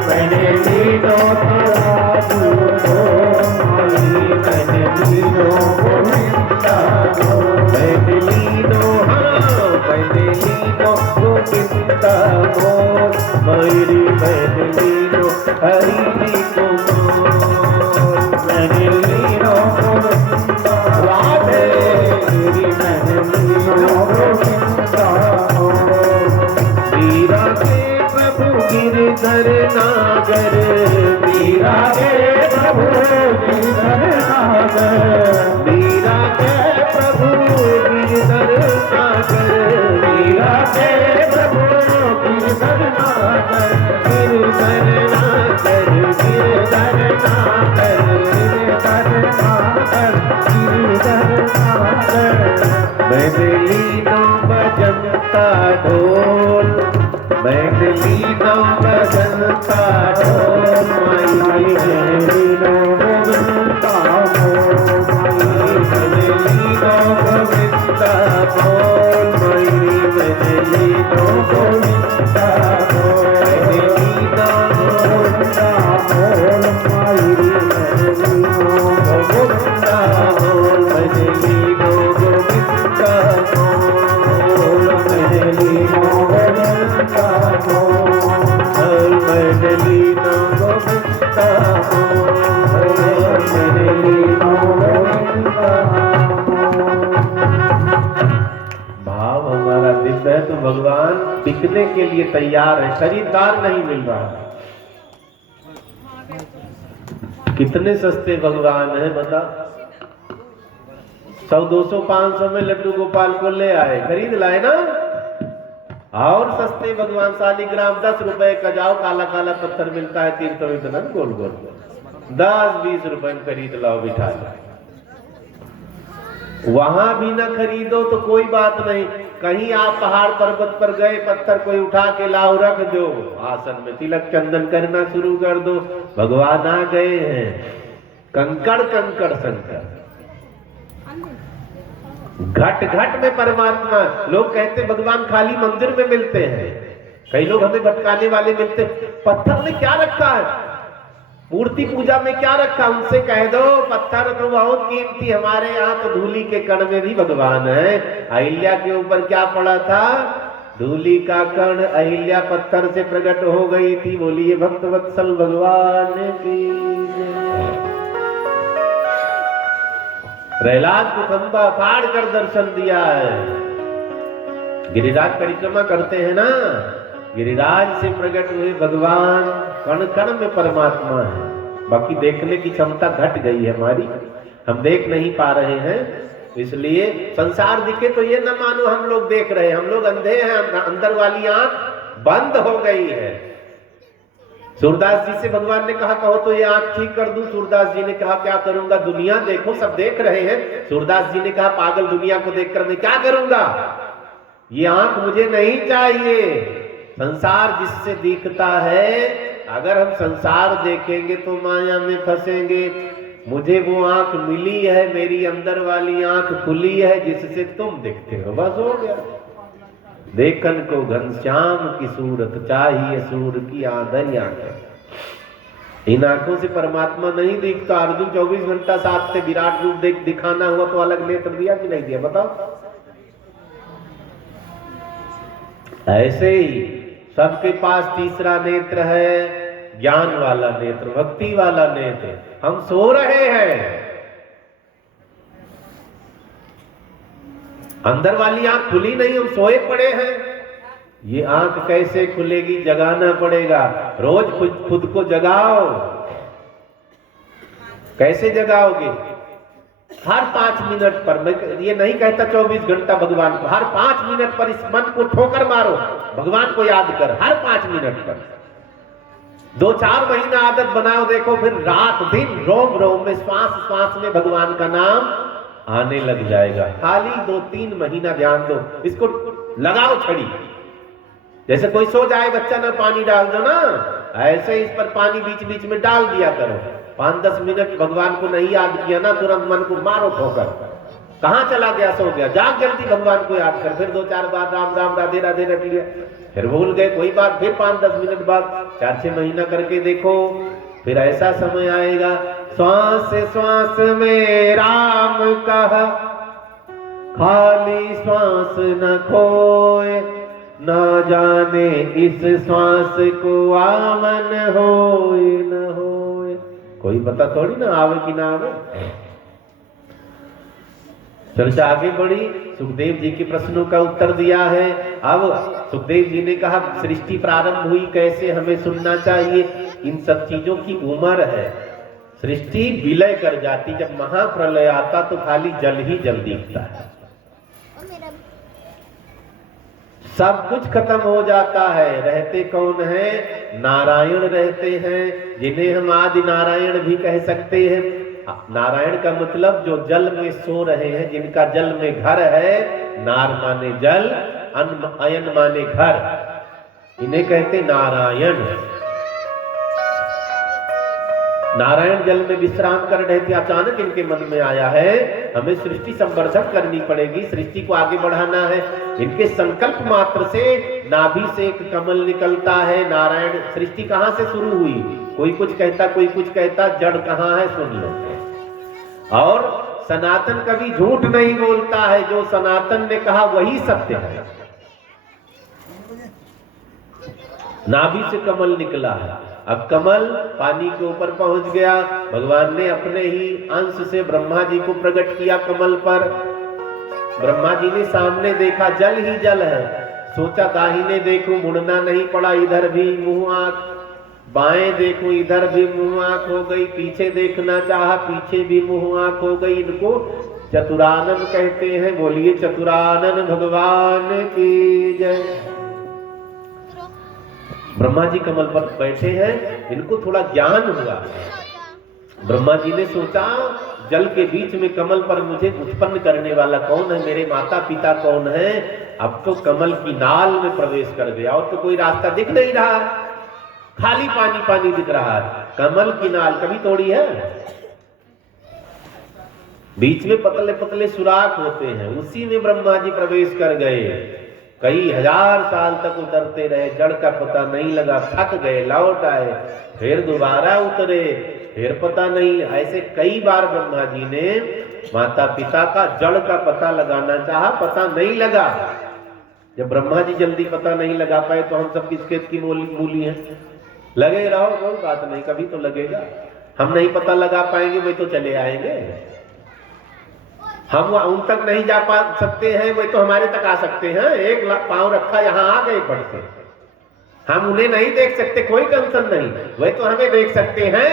मैंने लीनो तराजू बोल, मायरी मैंने लीनो गोविंदा मोल, मैंने लीनो, हाँ मैंने लीनो गोविंदा मोल, मायरी मैंने लीनो हरि जी को मोल, मैंने लीनो गोविंदा राधे, मैंने लीनो गोविंदा मोल। मीरा के प्रभु गिरधर नागर, मीरा के प्रभु गिरधर नागर, मीरा के प्रभु गिरधर नागर, मीरा के प्रभु गिरधर नागर, गिरधर नागर, गिरधर नागर, गिरधर नागर, गिरधर नागर। मैंने लीनो बजंता ढोल, मैंने लीनो बजंता ढोल, बिकने के लिए तैयार है, खरीदार नहीं मिल रहा। कितने सस्ते भगवान है बता। 100, 200, 500 में लड्डू गोपाल को ले आए, खरीद लाए ना। और सस्ते भगवान शालिग्राम 10 रुपए का, जाओ काला काला पत्थर मिलता है 300 इतना गोल गोल, 10-20 रुपए में खरीद लाओ बिठा लो। वहां भी ना खरीदो तो कोई बात नहीं, कहीं आप पहाड़ पर्वत पर गए, पत्थर कोई उठा के लाओ, रख दो आसन में, तिलक चंदन करना शुरू कर दो, भगवान आ गए हैं। कंकड़ कंकड़ शंकर, घट घट में परमात्मा। लोग कहते भगवान खाली मंदिर में मिलते हैं, कई लोग हमें भटकाने वाले मिलते। पत्थर में क्या रखा है, मूर्ति पूजा में क्या रखा, उनसे कह दो पत्थर तो बहुत कीमती, हमारे यहाँ तो धूली के कण में भी भगवान है। अहिल्या के ऊपर क्या पड़ा था, धूली का कण, अहिल्या पत्थर से प्रकट हो गई थी। बोलिए भक्त वत्सल भगवान की। प्रहलाद को खंबा फाड़ कर दर्शन दिया है। गिरिराज परिक्रमा करते हैं ना, गिरिराज से प्रकट हुए भगवान, कण कण में परमात्मा है। बाकी देखने की क्षमता घट गई है हमारी, हम देख नहीं पा रहे हैं। इसलिए संसार दिखे तो ये न मानो हम लोग देख रहे हैं, हम लोग अंधे हैं, अंदर वाली आंख बंद हो गई है। सूरदास जी से भगवान ने कहा कहो तो ये आंख ठीक कर दूं। सूरदास जी ने कहा क्या करूंगा, दुनिया देखो सब देख रहे हैं। सूरदास जी ने कहा पागल, दुनिया को देखकर मैं क्या करूंगा, ये आंख मुझे नहीं चाहिए। संसार जिससे दिखता है, अगर हम संसार देखेंगे तो माया में फंसेंगे। मुझे वो आंख मिली है, मेरी अंदर वाली आंख खुली है जिससे तुम दिखते हो, बस हो गया। देखन को घनश्याम की सूरत चाहिए, सूर की आंधरी आंखें। इन आंखों से परमात्मा नहीं दिखता। अर्जुन 24 घंटा साथ से विराट रूप दिखाना हुआ तो अलग नेत्र दिया कि नहीं दिया, बताओ। ऐसे ही सबके पास तीसरा नेत्र है, ज्ञान वाला नेत्र, भक्ति वाला नेत्र। हम सो रहे हैं, अंदर वाली आंख खुली नहीं, हम सोए पड़े हैं। ये आंख कैसे खुलेगी, जगाना पड़ेगा। रोज खुद को जगाओ। कैसे जगाओगे, हर 5 मिनट पर, मैं ये नहीं कहता 24 घंटा भगवान को, हर 5 मिनट पर इस मन को ठोकर मारो, भगवान को याद कर, हर 5 मिनट पर। 2-4 महीना आदत बनाओ, देखो फिर रात दिन रोम रोम में, श्वास श्वास में भगवान का नाम आने लग जाएगा। खाली 2-3 महीना ध्यान दो, इसको लगाओ छड़ी। जैसे कोई सो जाए बच्चा ना, पानी डाल दो ना, ऐसे इस पर पानी बीच बीच में डाल दिया करो। 5-10 मिनट भगवान को नहीं याद किया ना, तुरंत मन को मारो ठोकर, कहां चला गया, सो गया। जाग जल्दी भगवान को याद कर, फिर 2-4 बार राम राम राधे राधे रख लिया, फिर भूल गए, कोई बात, फिर 5-10 मिनट बाद 4-6 महीना करके देखो, फिर ऐसा समय आएगा श्वास श्वास में राम कहा, खाली श्वास न खोए, ना जाने इस श्वास को आवन होए न होए। कोई पता थोड़ी ना आवे कि ना आवे। चर्चा आगे बढ़ी, सुखदेव जी के प्रश्नों का उत्तर दिया है। अब सुखदेव जी ने कहा सृष्टि प्रारंभ हुई कैसे, हमें सुनना चाहिए। इन सब चीजों की उम्र है। सृष्टि विलय कर जाती, जब महाप्रलय आता तो खाली जल ही जल दिखता है, सब कुछ खत्म हो जाता है। रहते कौन है, नारायण रहते हैं, जिन्हें हम आदि नारायण भी कह सकते हैं। नारायण का मतलब जो जल में सो रहे हैं, जिनका जल में घर है। नार माने जल, अयन माने घर, इन्हें कहते नारायण। नारायण जल में विश्राम कर रहे थे, अचानक इनके मन में आया है हमें सृष्टि संवर्धन करनी पड़ेगी, सृष्टि को आगे बढ़ाना है। इनके संकल्प मात्र से नाभि से एक कमल निकलता है। नारायण सृष्टि कहां से शुरू हुई, कोई कुछ कहता कोई कुछ कहता, जड़ कहां है सुन लो। और सनातन कभी झूठ नहीं बोलता है, जो सनातन ने कहा वही सत्य है। नाभि से कमल निकला है, अब कमल पानी के ऊपर पहुंच गया। भगवान ने अपने ही अंश से ब्रह्मा जी को प्रकट किया कमल पर। ब्रह्मा जी ने सामने देखा जल ही जल है, सोचा दाहिने देखूं, मुड़ना नहीं पड़ा, इधर भी मुंह आंख, बाएं देखूं इधर भी मुंह आंख हो गई, पीछे देखना चाहा पीछे भी मुंह आंख हो गई। इनको चतुरानन कहते हैं। बोलिए चतुरानन भगवान की जय। ब्रह्मा जी कमल पर बैठे हैं, इनको थोड़ा ज्ञान हुआ। ब्रह्मा जी ने सोचा जल के बीच में कमल पर मुझे उत्पन्न करने वाला कौन है, मेरे माता पिता कौन है। अब तो कमल की नाल में प्रवेश कर गया और तो कोई रास्ता दिख नहीं रहा, खाली पानी पानी दिख रहा है। कमल की नाल कभी तोड़ी है? बीच में पतले पतले सुराख होते हैं, उसी में ब्रह्मा जी प्रवेश कर गए। कई हजार साल तक उतरते रहे, जड़ का पता नहीं लगा, थक गए, लौट आए, फिर दोबारा उतरे, फिर पता नहीं। ऐसे कई बार ब्रह्मा जी ने माता पिता का जड़ का पता लगाना चाहा, पता नहीं लगा। जब ब्रह्मा जी जल्दी पता नहीं लगा पाए तो हम सब किस खेत की मूली हैं। लगे रहो, कोई बात नहीं, कभी तो लगेगा। हम नहीं पता लगा पाएंगे, वे तो चले आएंगे। हम उन तक नहीं जा पा सकते हैं, वे तो हमारे तक आ सकते हैं। एक पांव रखा यहाँ आ गए पड़ से, हम उन्हें नहीं देख सकते, कोई टेंशन नहीं, वे तो हमें देख सकते हैं।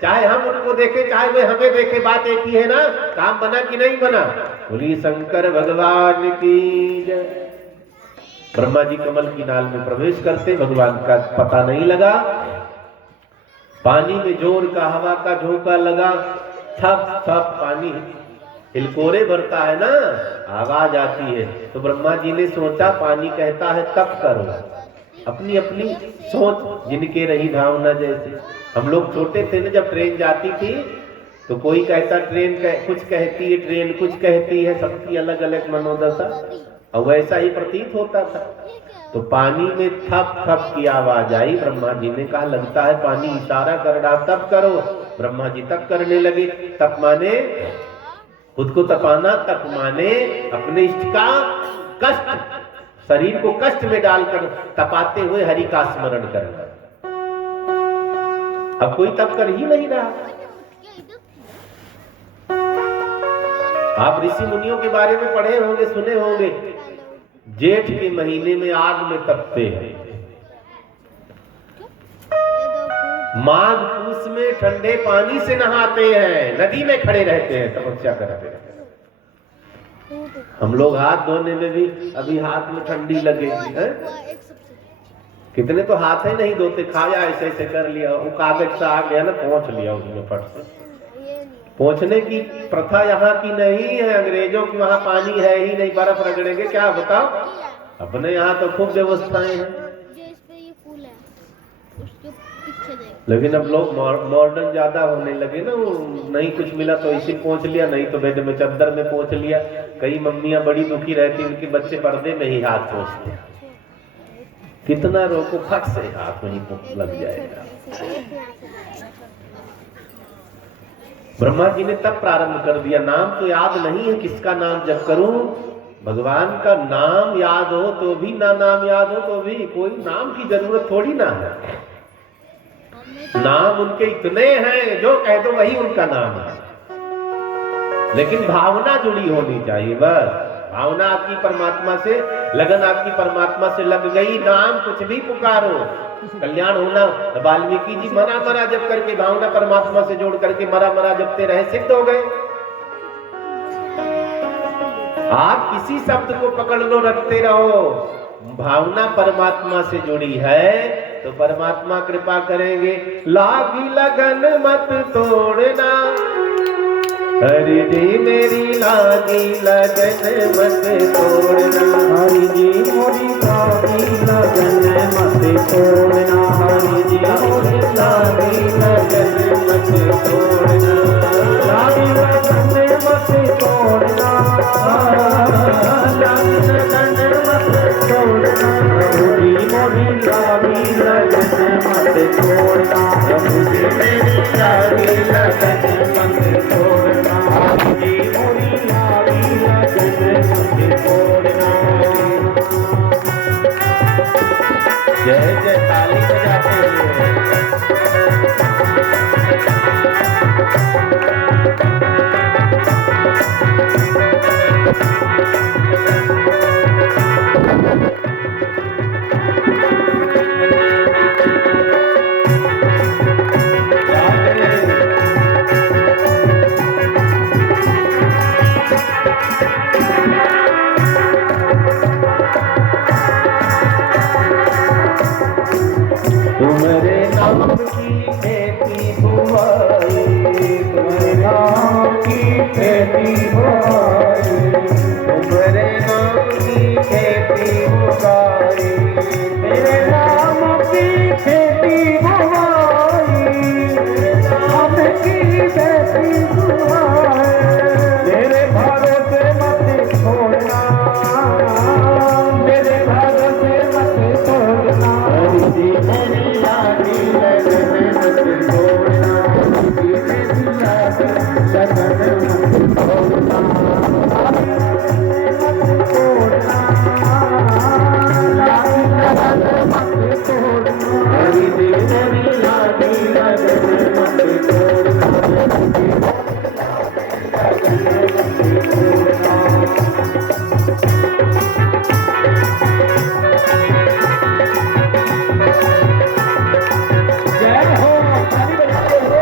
चाहे हम उनको देखें चाहे वे हमें देखें, बात एक ही है ना। काम बना कि नहीं बना? बोलिए शंकर भगवान की जय। ब्रह्मा जी कमल की नाल में प्रवेश करते, भगवान का पता नहीं लगा। पानी में जोर का हवा का झोंका लगा, थप थप पानी हिलकोरे भरता है ना, आवाज आती है। तो ब्रह्मा जी ने सोचा पानी कहता है तप करो। अपनी अपनी सोच जिनके रही भावना। जैसे हम लोग छोटे थे ना, जब ट्रेन जाती थी तो कोई कहता ट्रेन कुछ कहती है, ट्रेन कुछ कहती है, सबकी अलग अलग मनोदशा, और वैसा ही प्रतीत होता था। तो पानी में थप थप की आवाज आई। ब्रह्मा जी ने कहा लगता है पानी इशारा कर रहा, तप करो। ब्रह्मा जी तप करने लगे। तप माने खुद को तपाना, तप माने अपने इष्ट का कष्ट, शरीर को कष्ट में डालकर तपाते हुए हरि का स्मरण करना। अब कोई तप कर ही नहीं रहा। आप ऋषि मुनियों के बारे में पढ़े होंगे, सुने होंगे, जेठ के महीने में आग में तपते हैं, माघ पूस में ठंडे पानी से नहाते हैं, नदी में खड़े रहते हैं, तपस्या करते हैं। हम लोग हाथ धोने में भी अभी हाथ में ठंडी लगेगी है? कितने तो हाथ ही नहीं धोते, खाया ऐसे ऐसे कर लिया, वो कागज सा आ गया ना, पहुंच लिया उसमें फट से। पहुंचने की प्रथा यहाँ की नहीं है, अंग्रेजों की वहां पानी है ही नहीं, बर्फ रगड़ेंगे क्या बताओ। अपने यहाँ तो खूब व्यवस्थाएं हैं। लेकिन अब लोग मॉडर्न ज्यादा होने लगे ना, वो नहीं कुछ मिला तो इसी पहुंच लिया, नहीं तो बेड में चादर में पहुंच लिया। कई मम्मियां बड़ी दुखी रहती, उनके बच्चे पर्दे में ही हाथ पहुंचते हैं। कितना रोको, फट से हाथ वहीं लग जाएगा। ब्रह्मा जी ने तब प्रारंभ कर दिया। नाम तो याद नहीं है, किसका नाम जप करूं? भगवान का नाम याद हो तो भी ना, नाम याद हो तो भी, कोई नाम की जरूरत थोड़ी ना है। नाम उनके इतने हैं, जो कह दो वही उनका नाम है, लेकिन भावना जुड़ी होनी चाहिए। बस भावना आपकी परमात्मा से, लगन आपकी परमात्मा से लग गई, नाम कुछ भी पुकारो, कल्याण होना। वाल्मीकि जी मरा मरा जब करके भावना परमात्मा से जोड़ करके मरा मरा जपते रहे, सिद्ध हो गए। आप किसी शब्द को पकड़ लो, रखते रहो, भावना परमात्मा से जुड़ी है तो परमात्मा कृपा करेंगे। लागी लगन मत तोड़ना, हरि जी मेरी लागी लगन मत तोड़ना, हरि जी मोरी लागी लगन मत तोड़ना, हरि जी मोरी लागी लगन मत तोड़ना, लागी लगन मत तोड़ना, लागी लगन मत तोड़ना, प्रभु जी मोरी लागी लगन मत तोड़ना, प्रभु जी मेरी लागी लगन मत तोड़ना, प्रभु जी मोरी लागी लगन मत तोड़ना। जय जय ताली बजाते हुए। की दुआ है, मेरे भरोसे मत छोड़ना, मेरे भरोसे मत छोड़ना, हरि जी मेरी लागी लगन मत छोड़ना, हरि जी मेरी लागी लगन मत छोड़ना, मत छोड़ना, लागी लगन मत छोड़ना, हरि जी मेरी लागी लगन मत छोड़ना, हरि जी जय हो ताली बजाते हो।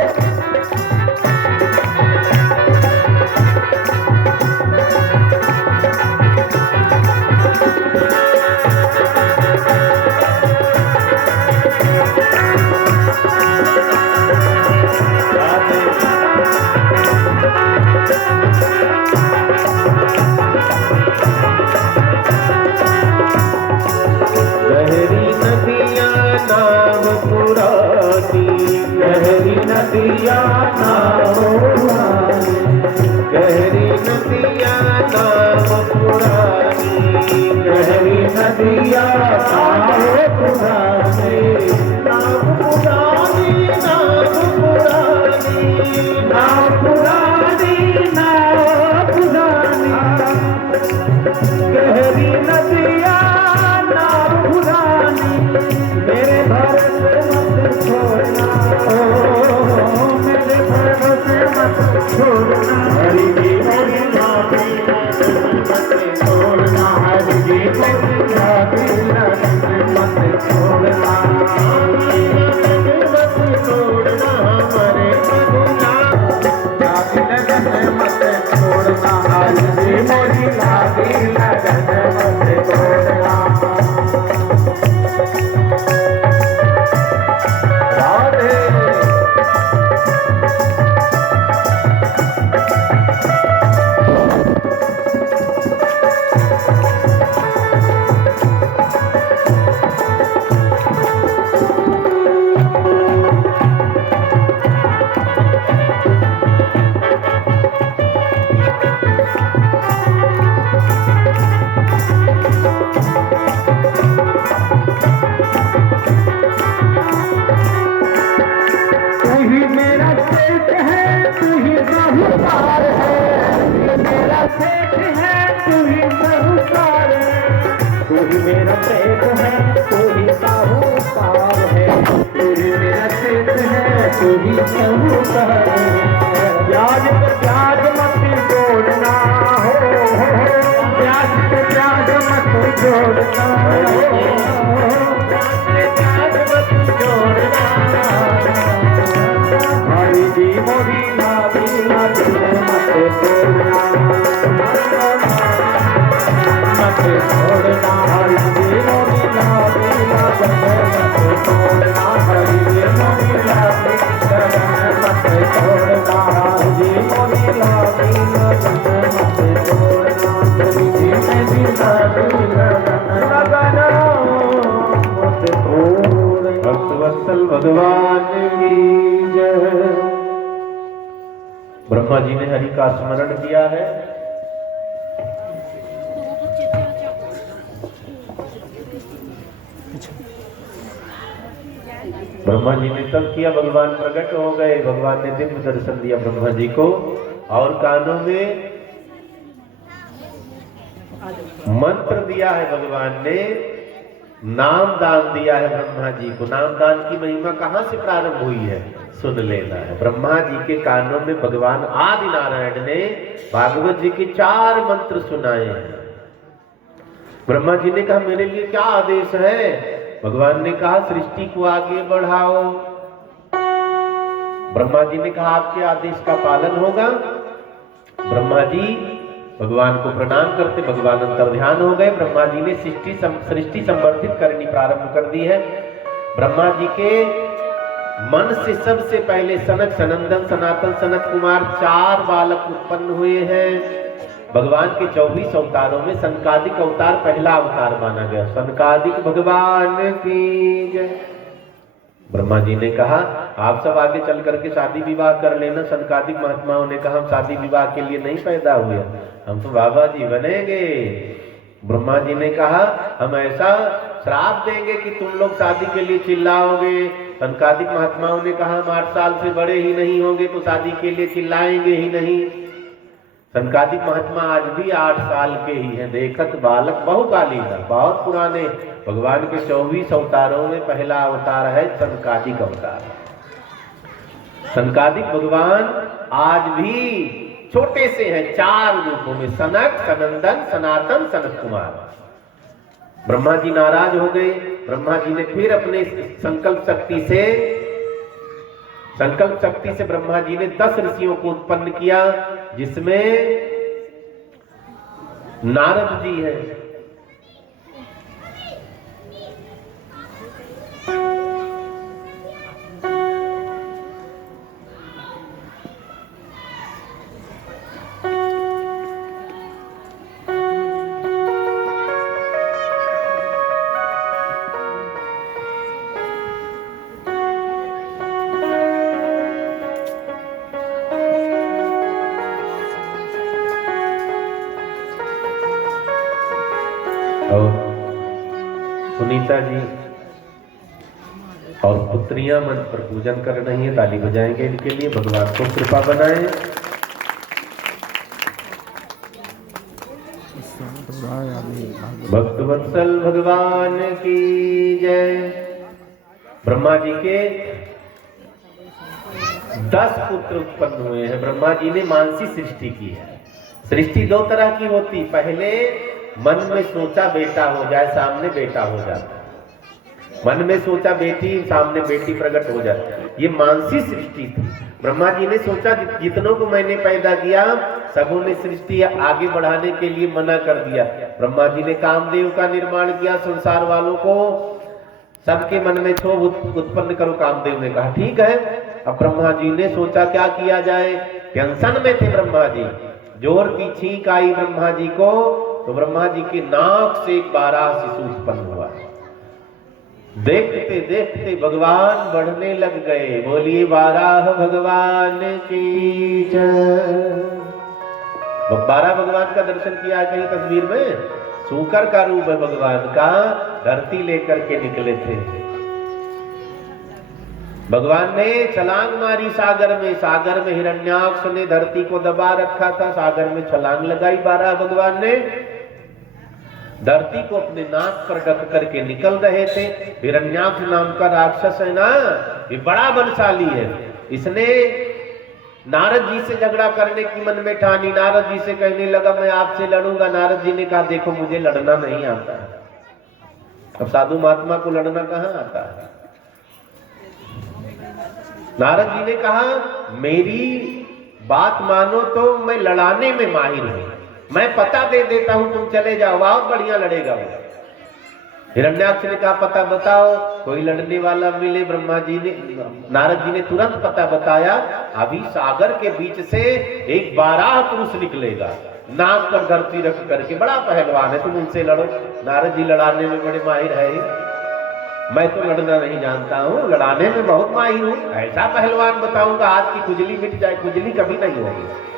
गहरी नदियाँ नाव पुरानी, गहरी नदियाँ नाव पुरानी, गहरी नदियाँ नाव पुरानी, गहरी नदियाँ नाव पुरानी, नाव पुरानी, नाव पुरानी, नाव पुरानी, नाव पुरानी, गहरी नदियाँ नाव पुरानी, मेरे भरोसे मत छोड़ना, ओ मेरे भरोसे मत छोड़ना, हरि जी मेरी लागी मत छोड़ना, हरि जी मेरी लागी मत छोड़ना, मत छोड़ना, हमारे बबुला लागी लगन मत छोड़ना, हरि जी मेरी लागी लगन मत छोड़ना। राधे तू ही मेरा सेठ है, तू ही साहूकार है, मेरा सेठ है, तू ही साहूकार है, तू ही मेरा सेठ है, तू ही साहूकार है, तू ही मेरा सेठ है, तू ही साहूकार है, ब्याज पे ब्याज मत जोड़ना, हो ब्याज पे ब्याज मत जोड़ना, ब्याज पे ब्याज मत जोड़ना, हरि जी मोरी लागी लगन मत छोड़ना, मत छोड़ना, हरि जी मोरी लागी लगन मत छोड़ना, हरि जी मोरी लागी लगन मत छोड़ना, हरि जी मोरी लागी लगन मत छोड़ना, हरि जी मेरी लागी लगन मत छोड़ना। भक्तवत्सल भगवान की जय। ब्रह्मा जी ने हरि का स्मरण किया है। ब्रह्मा जी ने तब किया, भगवान प्रकट हो गए, भगवान ने दिव्य दर्शन दिया ब्रह्मा जी को, और कानों में मंत्र दिया है भगवान ने, नाम दान दिया है ब्रह्मा जी को। नाम दान की महिमा कहां से प्रारंभ हुई है, सुन लेना है। ब्रह्मा जी के कानों में भगवान आदि नारायण ने भागवत जी के 4 मंत्र सुनाए हैं। ब्रह्मा जी ने कहा मेरे लिए क्या आदेश है? भगवान ने कहा सृष्टि को आगे बढ़ाओ। ब्रह्मा जी ने कहा आपके आदेश का पालन होगा। ब्रह्मा जी भगवान को प्रणाम करते, भगवान अंतर्ध्यान हो गए। ब्रह्मा जी ने सृष्टि संवर्धित करनी प्रारंभ कर दी है। ब्रह्मा जी के मन से सबसे पहले सनक, सनंदन, सनातन, सनत कुमार 4 बालक उत्पन्न हुए हैं। भगवान के 24 अवतारों में सनकादिक अवतार पहला अवतार माना गया। सनकादिक भगवान की जय। ब्रह्मा जी ने कहा आप सब आगे चल करके शादी विवाह कर लेना। सनकादिक महात्माओं ने कहा हम शादी विवाह के लिए नहीं पैदा हुए, हम तो बाबा जी बनेंगे। ब्रह्मा जी ने कहा हम ऐसा श्राप देंगे कि तुम लोग शादी के लिए चिल्लाओगे। सनकादिक महात्माओं ने कहा हम 8 साल से बड़े ही नहीं होंगे तो शादी के लिए चिल्लाएंगे ही नहीं। सनकादिक महात्मा आज भी 8 साल के ही हैं। देखत बालक बहुकालीन, बहुत पुराने भगवान के 24 अवतारों में पहला अवतार है सनकादिक अवतार। सनकादिक भगवान आज भी छोटे से हैं 4 रूपों में, सनक, सनंदन, सनातन, सनत कुमार। ब्रह्मा जी नाराज हो गए। ब्रह्मा जी ने फिर अपने संकल्प शक्ति से ब्रह्मा जी ने 10 ऋषियों को उत्पन्न किया, जिसमें नारद जी हैं। और सुनीता जी और पुत्रियां मन पर पूजन कर रही हैं, ताली बजाएंगे इनके लिए। भगवान को कृपा बनाए। भक्त वत्सल भगवान की जय। ब्रह्मा जी के 10 पुत्र उत्पन्न हुए हैं। ब्रह्मा जी ने मानसी सृष्टि की है। सृष्टि 2 तरह की होती, पहले मन में सोचा बेटा हो जाए, सामने बेटा हो जाता है। मन में सोचा बेटी, सामने बेटी प्रकट हो जाती है। ये मानसी सृष्टि थी। ब्रह्मा जी ने सोचा जितनों को मैंने पैदा किया सबों ने सृष्टि आगे बढ़ाने के लिए मना कर दिया। ब्रह्मा जी ने कामदेव का निर्माण किया, संसार वालों को सबके मन में क्षोभ उत्पन्न करो। कामदेव ने कहा ठीक है। अब ब्रह्मा जी ने सोचा क्या किया जाए। टेंशन में थे ब्रह्मा जी। जोर की छींक आई ब्रह्मा जी को, तो ब्रह्मा जी के नाक से एक 12 शिशु उत्पन्न हुआ। देखते देखते भगवान बढ़ने लग गए। बोलिए 12 भगवान की जय। 12 भगवान का दर्शन किया है कहीं तस्वीर में। सूकर का रूप है भगवान का, धरती लेकर के निकले थे। भगवान ने छलांग मारी सागर में। सागर में हिरण्याक्ष ने धरती को दबा रखा था, सागर में छलांग लगाई 12 भगवान ने। धरती को अपने नाक पर ढक करके निकल रहे थे। हिरण्याक्ष नाम का राक्षस है ना, ये बड़ा बलशाली है। इसने नारद जी से झगड़ा करने की मन में ठानी। नारद जी से कहने लगा मैं आपसे लड़ूंगा। नारद जी ने कहा देखो मुझे लड़ना नहीं आता है। अब साधु महात्मा को लड़ना कहाँ आता है। नारद जी ने कहा मेरी बात मानो तो मैं लड़ाने में माहिर हूं, मैं पता दे देता हूं, तुम चले जाओ, बहुत बढ़िया लड़ेगा वो। हिरण्याक्ष ने कहा पता बताओ, कोई लड़ने वाला मिले। ब्रह्मा जी ने, नारद जी ने तुरंत पता बताया। अभी सागर के बीच से एक 12 पुरुष निकलेगा, नाक पर धरती रख करके, बड़ा पहलवान है, तुम उनसे लड़ो। नारद जी लड़ाने में बड़े माहिर है। मैं तो लड़ना नहीं जानता हूँ, लड़ाने में बहुत माहिर हूँ। ऐसा पहलवान बताऊंगा हाथ की खुजली मिट जाए। खुजली कभी नहीं होगी।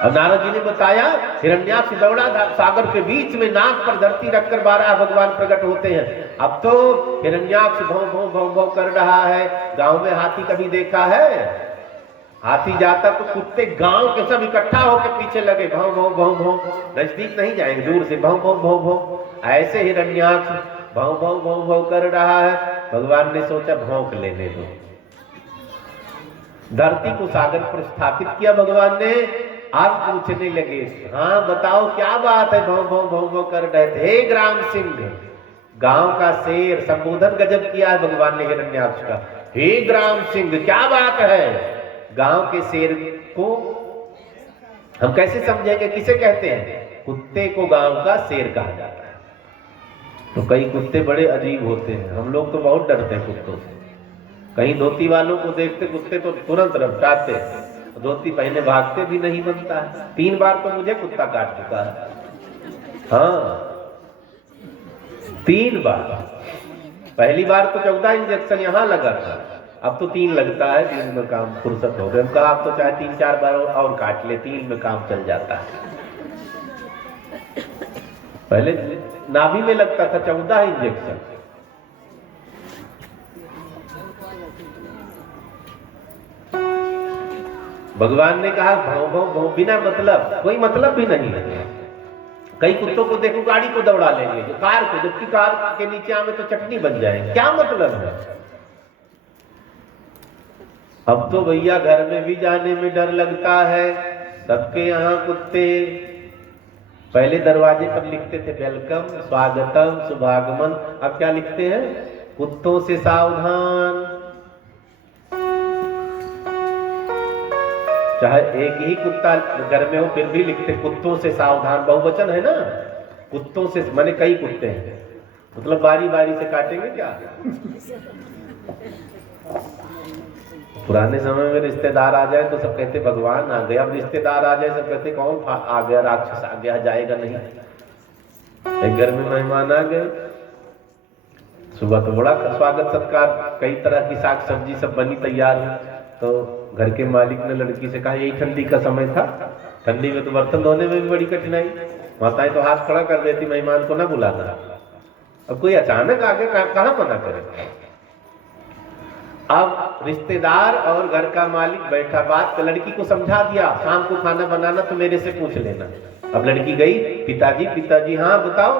अब नारद जी ने बताया। हिरण्याक्ष दौड़ा सागर के बीच में, नाक पर धरती रखकर 12 भगवान प्रकट होते हैं। अब तो हिरण्याक्ष भौं भौं भौं भौं कर रहा है। गांव में हाथी कभी देखा है? हाथी जाता तो कुत्ते गांव के सब इकट्ठा होकर पीछे लगे, भौं भौं भौं भौं। नजदीक नहीं जाएंगे, दूर से भौं भौं भौं भौं। ऐसे हिरण्याक्ष भौं भौं भौं भौं कर रहा है। भगवान ने सोचा भौंक लेने दो। धरती को सागर पर स्थापित किया भगवान ने। आप पूछने लगे हाँ बताओ क्या बात है, भौं भौं भौं भौं कर रहे थे। हे ग्राम सिंह, गांव का शेर, संबोधन गजब किया है भगवान ने हिरण्याक्ष का। हे ग्राम सिंह क्या बात है। गांव के शेर को हम कैसे समझेंगे, किसे कहते हैं? कुत्ते को गांव का शेर कहा जाता है। तो कई कुत्ते बड़े अजीब होते हैं, हम लोग तो बहुत डरते हैं कुत्तों से। कहीं धोती वालों को देखते कुत्ते तो तुरंत रपटाते, धोती पहने भागते भी नहीं बनता है। 3 बार तो मुझे कुत्ता काट चुका है। हाँ 3 बार। पहली बार तो 14 इंजेक्शन यहाँ लगा था, अब तो 3 लगता है, 3 में काम फुर्सत हो गया। कहा आप तो चाहे 3-4 बार और काट ले, 3 में काम चल जाता है। पहले नाभि में लगता था 14 इंजेक्शन। भगवान ने कहा भाव भाव भाव, बिना मतलब, कोई मतलब भी नहीं है। कई कुत्तों को देखो गाड़ी को दौड़ा लेंगे, जो कार को, जबकि कार के नीचे आवे तो चटनी बन जाएगी, क्या मतलब है। अब तो भैया घर में भी जाने में डर लगता है। सबके यहाँ कुत्ते, पहले दरवाजे पर लिखते थे वेलकम, स्वागतम, शुभागमन, अब क्या लिखते हैं, कुत्तों से सावधान। चाहे एक ही कुत्ता घर में हो फिर भी लिखते कुत्तों से सावधान, बहुवचन है ना, कुत्तों से, माने कई कुत्ते हैं, मतलब बारी बारी से काटेंगे क्या। पुराने समय में रिश्तेदार आ जाए तो सब कहते भगवान आ गए, अब रिश्तेदार आ जाए सब कहते कौन आ गया, राक्षस आ गया, जाएगा नहीं। एक घर में मेहमान आ गए, सुबह तो बड़ा स्वागत सत्कार, कई तरह की साग सब्जी सब बनी तैयार है। तो घर के मालिक ने लड़की से कहा यही ठंडी का समय था, ठंडी में तो बर्तन धोने में भी बड़ी कठिनाई, माताएं तो हाथ खड़ा कर देती मेहमान को ना बुलाना। अब कोई अचानक आके कहाँ मना करे। अब रिश्तेदार और घर का मालिक बैठा, बात तो लड़की को समझा दिया, शाम को खाना बनाना तो मेरे से पूछ लेना। अब लड़की गई, पिताजी हाँ बताओ,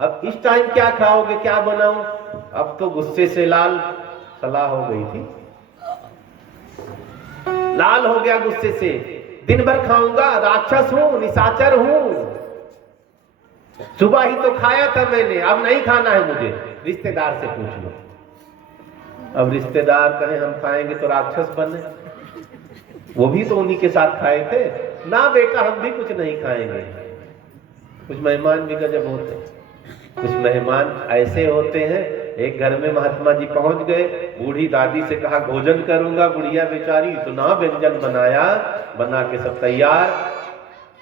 अब इस टाइम क्या खाओगे, क्या बनाऊं। अब तो गुस्से से लाल सलाह हो गई थी, लाल हो गया गुस्से से, दिन भर खाऊंगा, राक्षस हूं, निशाचर हूं, सुबह ही तो खाया था मैंने, अब नहीं खाना है मुझे, रिश्तेदार से पूछ लो। अब रिश्तेदार कहें हम खाएंगे तो राक्षस बने, वो भी तो उन्हीं के साथ खाए थे ना, बेटा हम भी कुछ नहीं खाएंगे। कुछ मेहमान भी गजब होते हैं, कुछ मेहमान ऐसे होते हैं। एक घर में महात्मा जी पहुंच गए, बूढ़ी दादी से कहा भोजन करूंगा, बुढ़िया बेचारी इतना व्यंजन बनाया, बना के सब तैयार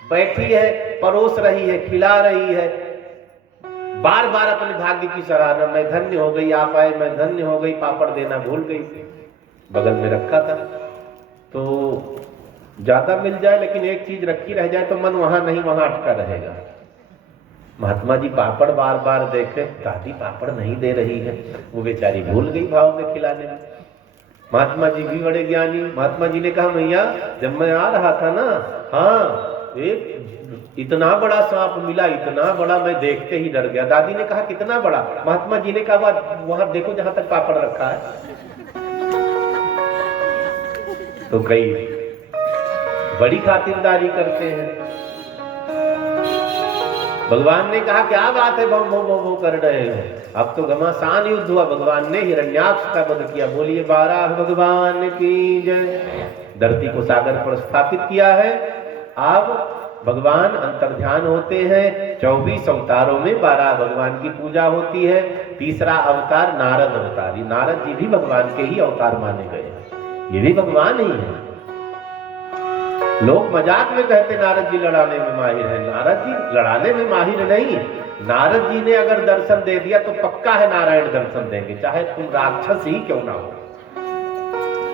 बैठी है, परोस रही है, खिला रही है, बार बार अपने भाग्य की सराहना, मैं धन्य हो गई आप आए, मैं धन्य हो गई, पापड़ देना भूल गई, बगल में रखा था। तो ज्यादा मिल जाए लेकिन एक चीज रखी रह जाए तो मन वहां नहीं वहां अटका रहेगा। महात्मा जी पापड़ बार बार देखे, दादी पापड़ नहीं दे रही है, वो बेचारी भूल गई भाव में खिलाने में। महात्मा जी भी बड़े ज्ञानी, महात्मा जी ने कहा मैया जब मैं आ रहा था ना, हाँ एक इतना बड़ा सांप मिला, इतना बड़ा, मैं देखते ही डर गया। दादी ने कहा कितना बड़ा, महात्मा जी ने कहा वहां देखो जहां तक पापड़ रखा है। तो कई बड़ी खातिरदारी करते हैं। भगवान ने कहा क्या बात है भौ भौ भौ कर रहे हो, अब तो घमासान युद्ध हुआ, भगवान ने हिरण्याक्ष का वध किया। बोलिए बारह भगवान की जय। धरती को सागर पर स्थापित किया है। अब भगवान अंतर्ध्यान होते हैं, 24 अवतारों में 12 भगवान की पूजा होती है। तीसरा अवतार नारद अवतार, नारद जी भी भगवान के ही अवतार माने गए, ये भी भगवान ही है। लोग मजाक में कहते नारद जी लड़ाने में माहिर है, नारद जी लड़ाने में माहिर नहीं। नारद जी ने अगर दर्शन दे दिया तो पक्का है नारायण दर्शन देंगे, चाहे तुम राक्षस ही क्यों ना हो।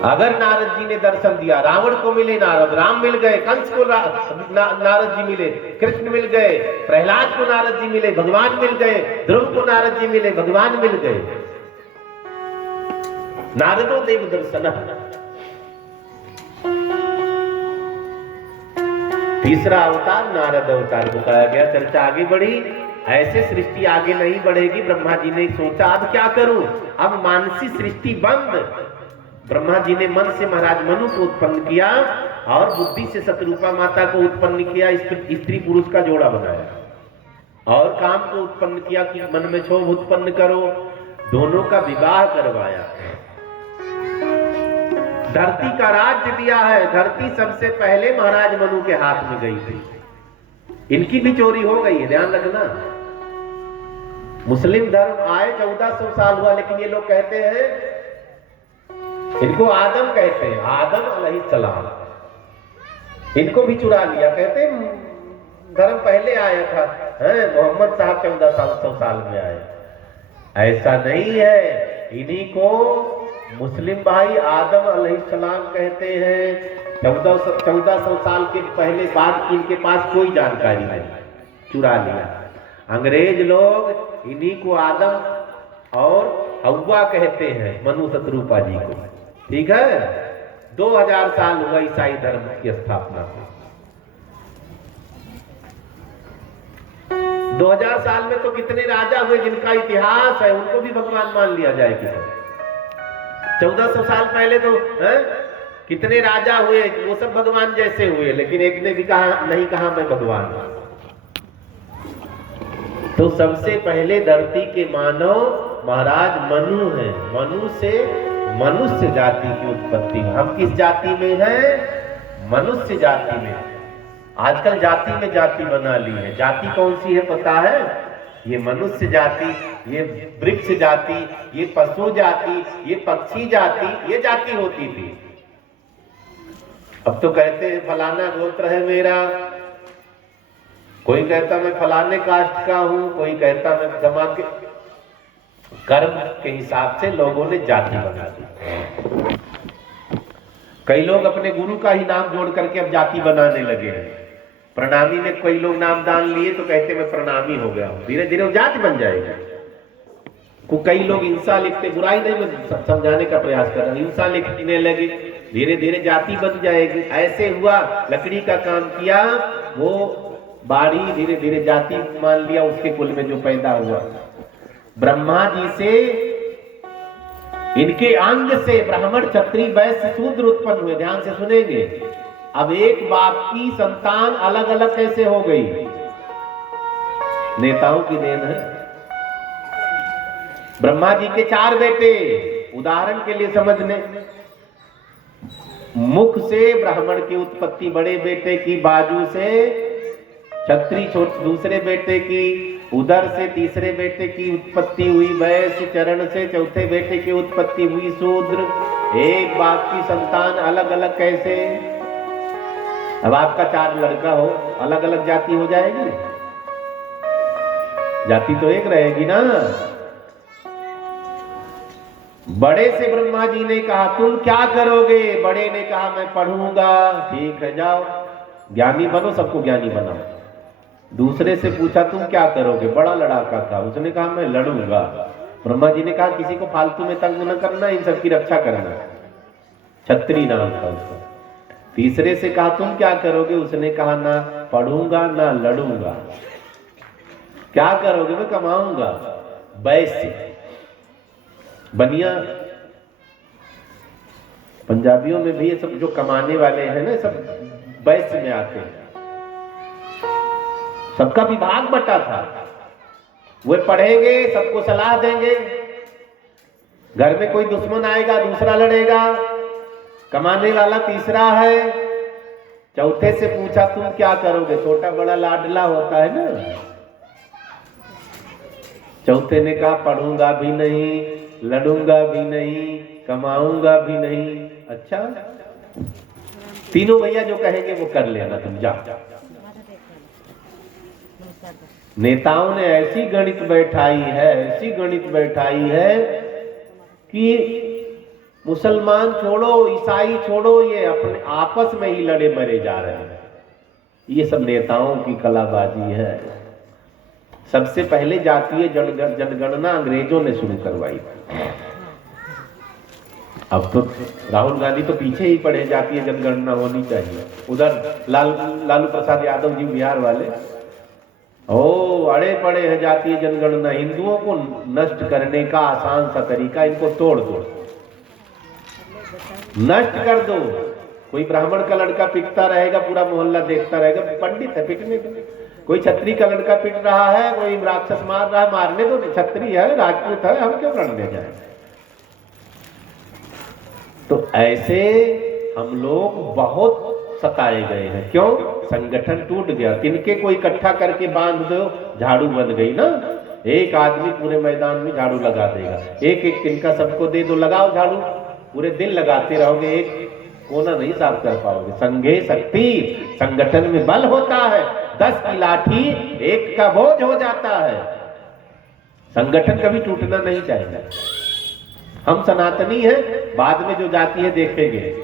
अगर नारद जी ने दर्शन दिया, रावण को मिले नारद, राम मिल गए, कंस को नारद जी मिले, कृष्ण मिल गए, प्रहलाद को नारद जी मिले, भगवान मिल गए, ध्रुव को नारद जी मिले, भगवान मिल गए। नारदो देव दर्शन। तीसरा अवतार नारद अवतार बताया गया। चर्चा आगे बढ़ी, ऐसे सृष्टि आगे नहीं बढ़ेगी। ब्रह्मा जी ने सोचा अब क्या करूं, अब मानसी सृष्टि बंद। ब्रह्मा जी ने मन से महाराज मनु को उत्पन्न किया और बुद्धि से शतरूपा माता को उत्पन्न किया, स्त्री पुरुष का जोड़ा बनाया और काम को उत्पन्न किया कि मन में क्षोभ उत्पन्न करो, दोनों का विवाह करवाया। धरती का राज्य दिया है। धरती सबसे पहले महाराज मनु के हाथ में गई थी। इनकी भी चोरी हो गई है, ध्यान रखना। मुस्लिम धर्म आए 1400 साल हुआ, लेकिन ये लोग कहते हैं, इनको आदम कहते हैं, आदम अलैहिस्सलाम, इनको भी चुरा लिया। कहते हैं धर्म पहले आया था, मोहम्मद साहब 1400 साल में आए। ऐसा नहीं है। इन्हीं को मुस्लिम भाई आदम अलैहिस्सलाम कहते हैं। 1400 साल के पहले बाद इनके पास कोई जानकारी नहीं, चुरा लिया। अंग्रेज लोग इन्हीं को आदम और हव्वा कहते हैं, मनु शत्रुपा जी को। ठीक है, 2000 साल हुआ ईसाई धर्म की स्थापना को। 2000 साल में तो कितने राजा हुए जिनका इतिहास है, उनको भी भगवान मान लिया जाए कि 1400 साल पहले तो कितने राजा हुए, वो सब भगवान जैसे हुए, लेकिन एक ने भी कहा नहीं, कहा मैं भगवान हूं। तो सबसे पहले धरती के मानव महाराज मनु हैं। मनु से मनुष्य जाति की उत्पत्ति। हम किस जाति में हैं? मनुष्य जाति में। आजकल जाति में जाति बना ली है। जाति कौन सी है पता है? ये मनुष्य जाति, ये वृक्ष जाति, ये पशु जाति, ये पक्षी जाति, ये जाति होती थी। अब तो कहते हैं फलाना गोत्र है मेरा, कोई कहता मैं फलाने कास्ट का हूं, कोई कहता मैं जमा के। कर्म के हिसाब से लोगों ने जाति बना दी। कई लोग अपने गुरु का ही नाम जोड़ करके अब जाति बनाने लगे हैं। प्रणामी में कई लोग नाम दान लिए तो कहते मैं प्रणामी हो गया हूं, धीरे धीरे वो जाति बन जाएगा। को कई लोग हिंसा लिखते, बुराई नहीं, मैं समझाने का प्रयास कर रहा हूं, हिंसा लिखने लगे, धीरे धीरे जाति बन जाएगी। ऐसे हुआ, लकड़ी का काम किया, वो बाड़ी धीरे धीरे जाति मान लिया उसके कुल में जो पैदा हुआ। ब्रह्मा जी से, इनके अंग से ब्राह्मण, क्षत्रिय, वैश्य, शूद्र उत्पन्न हुए। ध्यान से सुनेंगे। अब एक बाप की संतान अलग अलग कैसे हो गई? नेताओं की देन है। ब्रह्मा जी के 4 बेटे, उदाहरण के लिए समझने, मुख से ब्राह्मण की उत्पत्ति बड़े बेटे की, बाजू से क्षत्रिय दूसरे बेटे की, उदर से तीसरे बेटे की उत्पत्ति हुई वैश्य, चरण से चौथे बेटे की उत्पत्ति हुई शूद्र। एक बाप की संतान अलग अलग कैसे? अब आपका 4 लड़का हो, अलग अलग जाति हो जाएगी? जाति तो एक रहेगी ना। बड़े से ब्रह्मा जी ने कहा तुम क्या करोगे? बड़े ने कहा मैं पढ़ूंगा। ठीक है, जाओ ज्ञानी बनो, सबको ज्ञानी बनाओ। दूसरे से पूछा तुम क्या करोगे? बड़ा लड़ाका था, उसने कहा मैं लड़ूंगा। ब्रह्मा जी ने कहा किसी को फालतू में तंग न करना, इन सबकी रक्षा करना। क्षत्रिय नाम था उसका। तीसरे से कहा तुम क्या करोगे? उसने कहा ना पढ़ूंगा ना लड़ूंगा। क्या करोगे? मैं कमाऊंगा। वैश्य, बनिया, पंजाबियों में भी ये सब जो कमाने वाले हैं ना, सब वैश्य में आते हैं। सबका विभाग बटा था। वे पढ़ेंगे, सबको सलाह देंगे, घर में कोई दुश्मन आएगा दूसरा लड़ेगा, कमाने वाला तीसरा है। चौथे से पूछा तुम क्या करोगे? छोटा बड़ा लाडला होता है ना। चौथे ने कहा पढ़ूंगा भी नहीं, लड़ूंगा भी नहीं, कमाऊंगा भी नहीं। अच्छा, तीनों भैया जो कहेंगे वो कर लेना, तुम जाओ। नेताओं ने ऐसी गणित बैठाई है, ऐसी गणित बैठाई है कि मुसलमान छोड़ो, ईसाई छोड़ो, ये अपने आपस में ही लड़े मरे जा रहे हैं। ये सब नेताओं की कलाबाजी है। सबसे पहले जातीय जनगणना अंग्रेजों ने शुरू करवाई। अब तो राहुल गांधी तो पीछे ही पड़े, जातीय जनगणना होनी चाहिए। उधर लालू प्रसाद यादव जी बिहार वाले अड़े पड़े हैं जातीय जनगणना। हिंदुओं को नष्ट करने का आसान सा तरीका, इनको तोड़ दो, नष्ट कर दो। कोई ब्राह्मण का लड़का पिटता रहेगा, पूरा मोहल्ला देखता रहेगा, पंडित है पिटने के। कोई क्षत्रिय का लड़का पिट रहा है, कोई राक्षस मार रहा है, मारने दो, क्षत्रिय है, राजपूत है, हम क्यों लड़ने जाए? तो ऐसे हम लोग बहुत सताए गए हैं। क्यों? संगठन टूट गया। तिनके को इकट्ठा करके बांध दो, झाड़ू बन गई ना। एक आदमी पूरे मैदान में झाड़ू लगा देगा। एक एक तिनका सबको दे दो, लगाओ झाड़ू, पूरे दिन लगाते रहोगे, एक कोना नहीं साफ कर पाओगे। संघे शक्ति, संगठन में बल होता है। 10 की लाठी 1 का बोझ हो जाता है। संगठन कभी टूटना नहीं चाहिए। हम सनातनी हैं, बाद में जो जाती है देखेंगे।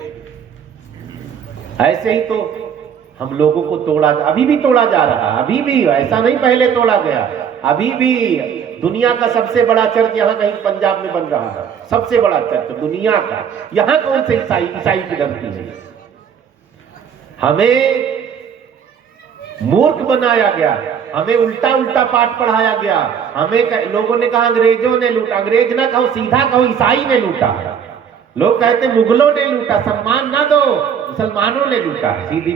ऐसे ही तो हम लोगों को तोड़ा, अभी भी तोड़ा जा रहा है, अभी भी, ऐसा नहीं पहले तोड़ा गया, अभी भी दुनिया का सबसे बड़ा चर्च यहाँ कहीं पंजाब में बन रहा है, सबसे बड़ा चर्च दुनिया का। यहाँ कौन से ईसाई की धरती है? हमें मूर्ख बनाया गया, हमें उल्टा उल्टा पाठ पढ़ाया गया। हमें लोगों ने कहा अंग्रेजों ने लूटा, अंग्रेज ना कहो, सीधा कहो ईसाई ने लूटा। लोग कहते मुगलों ने लूटा, सम्मान ना दो, मुसलमानों ने लूटा। सीधी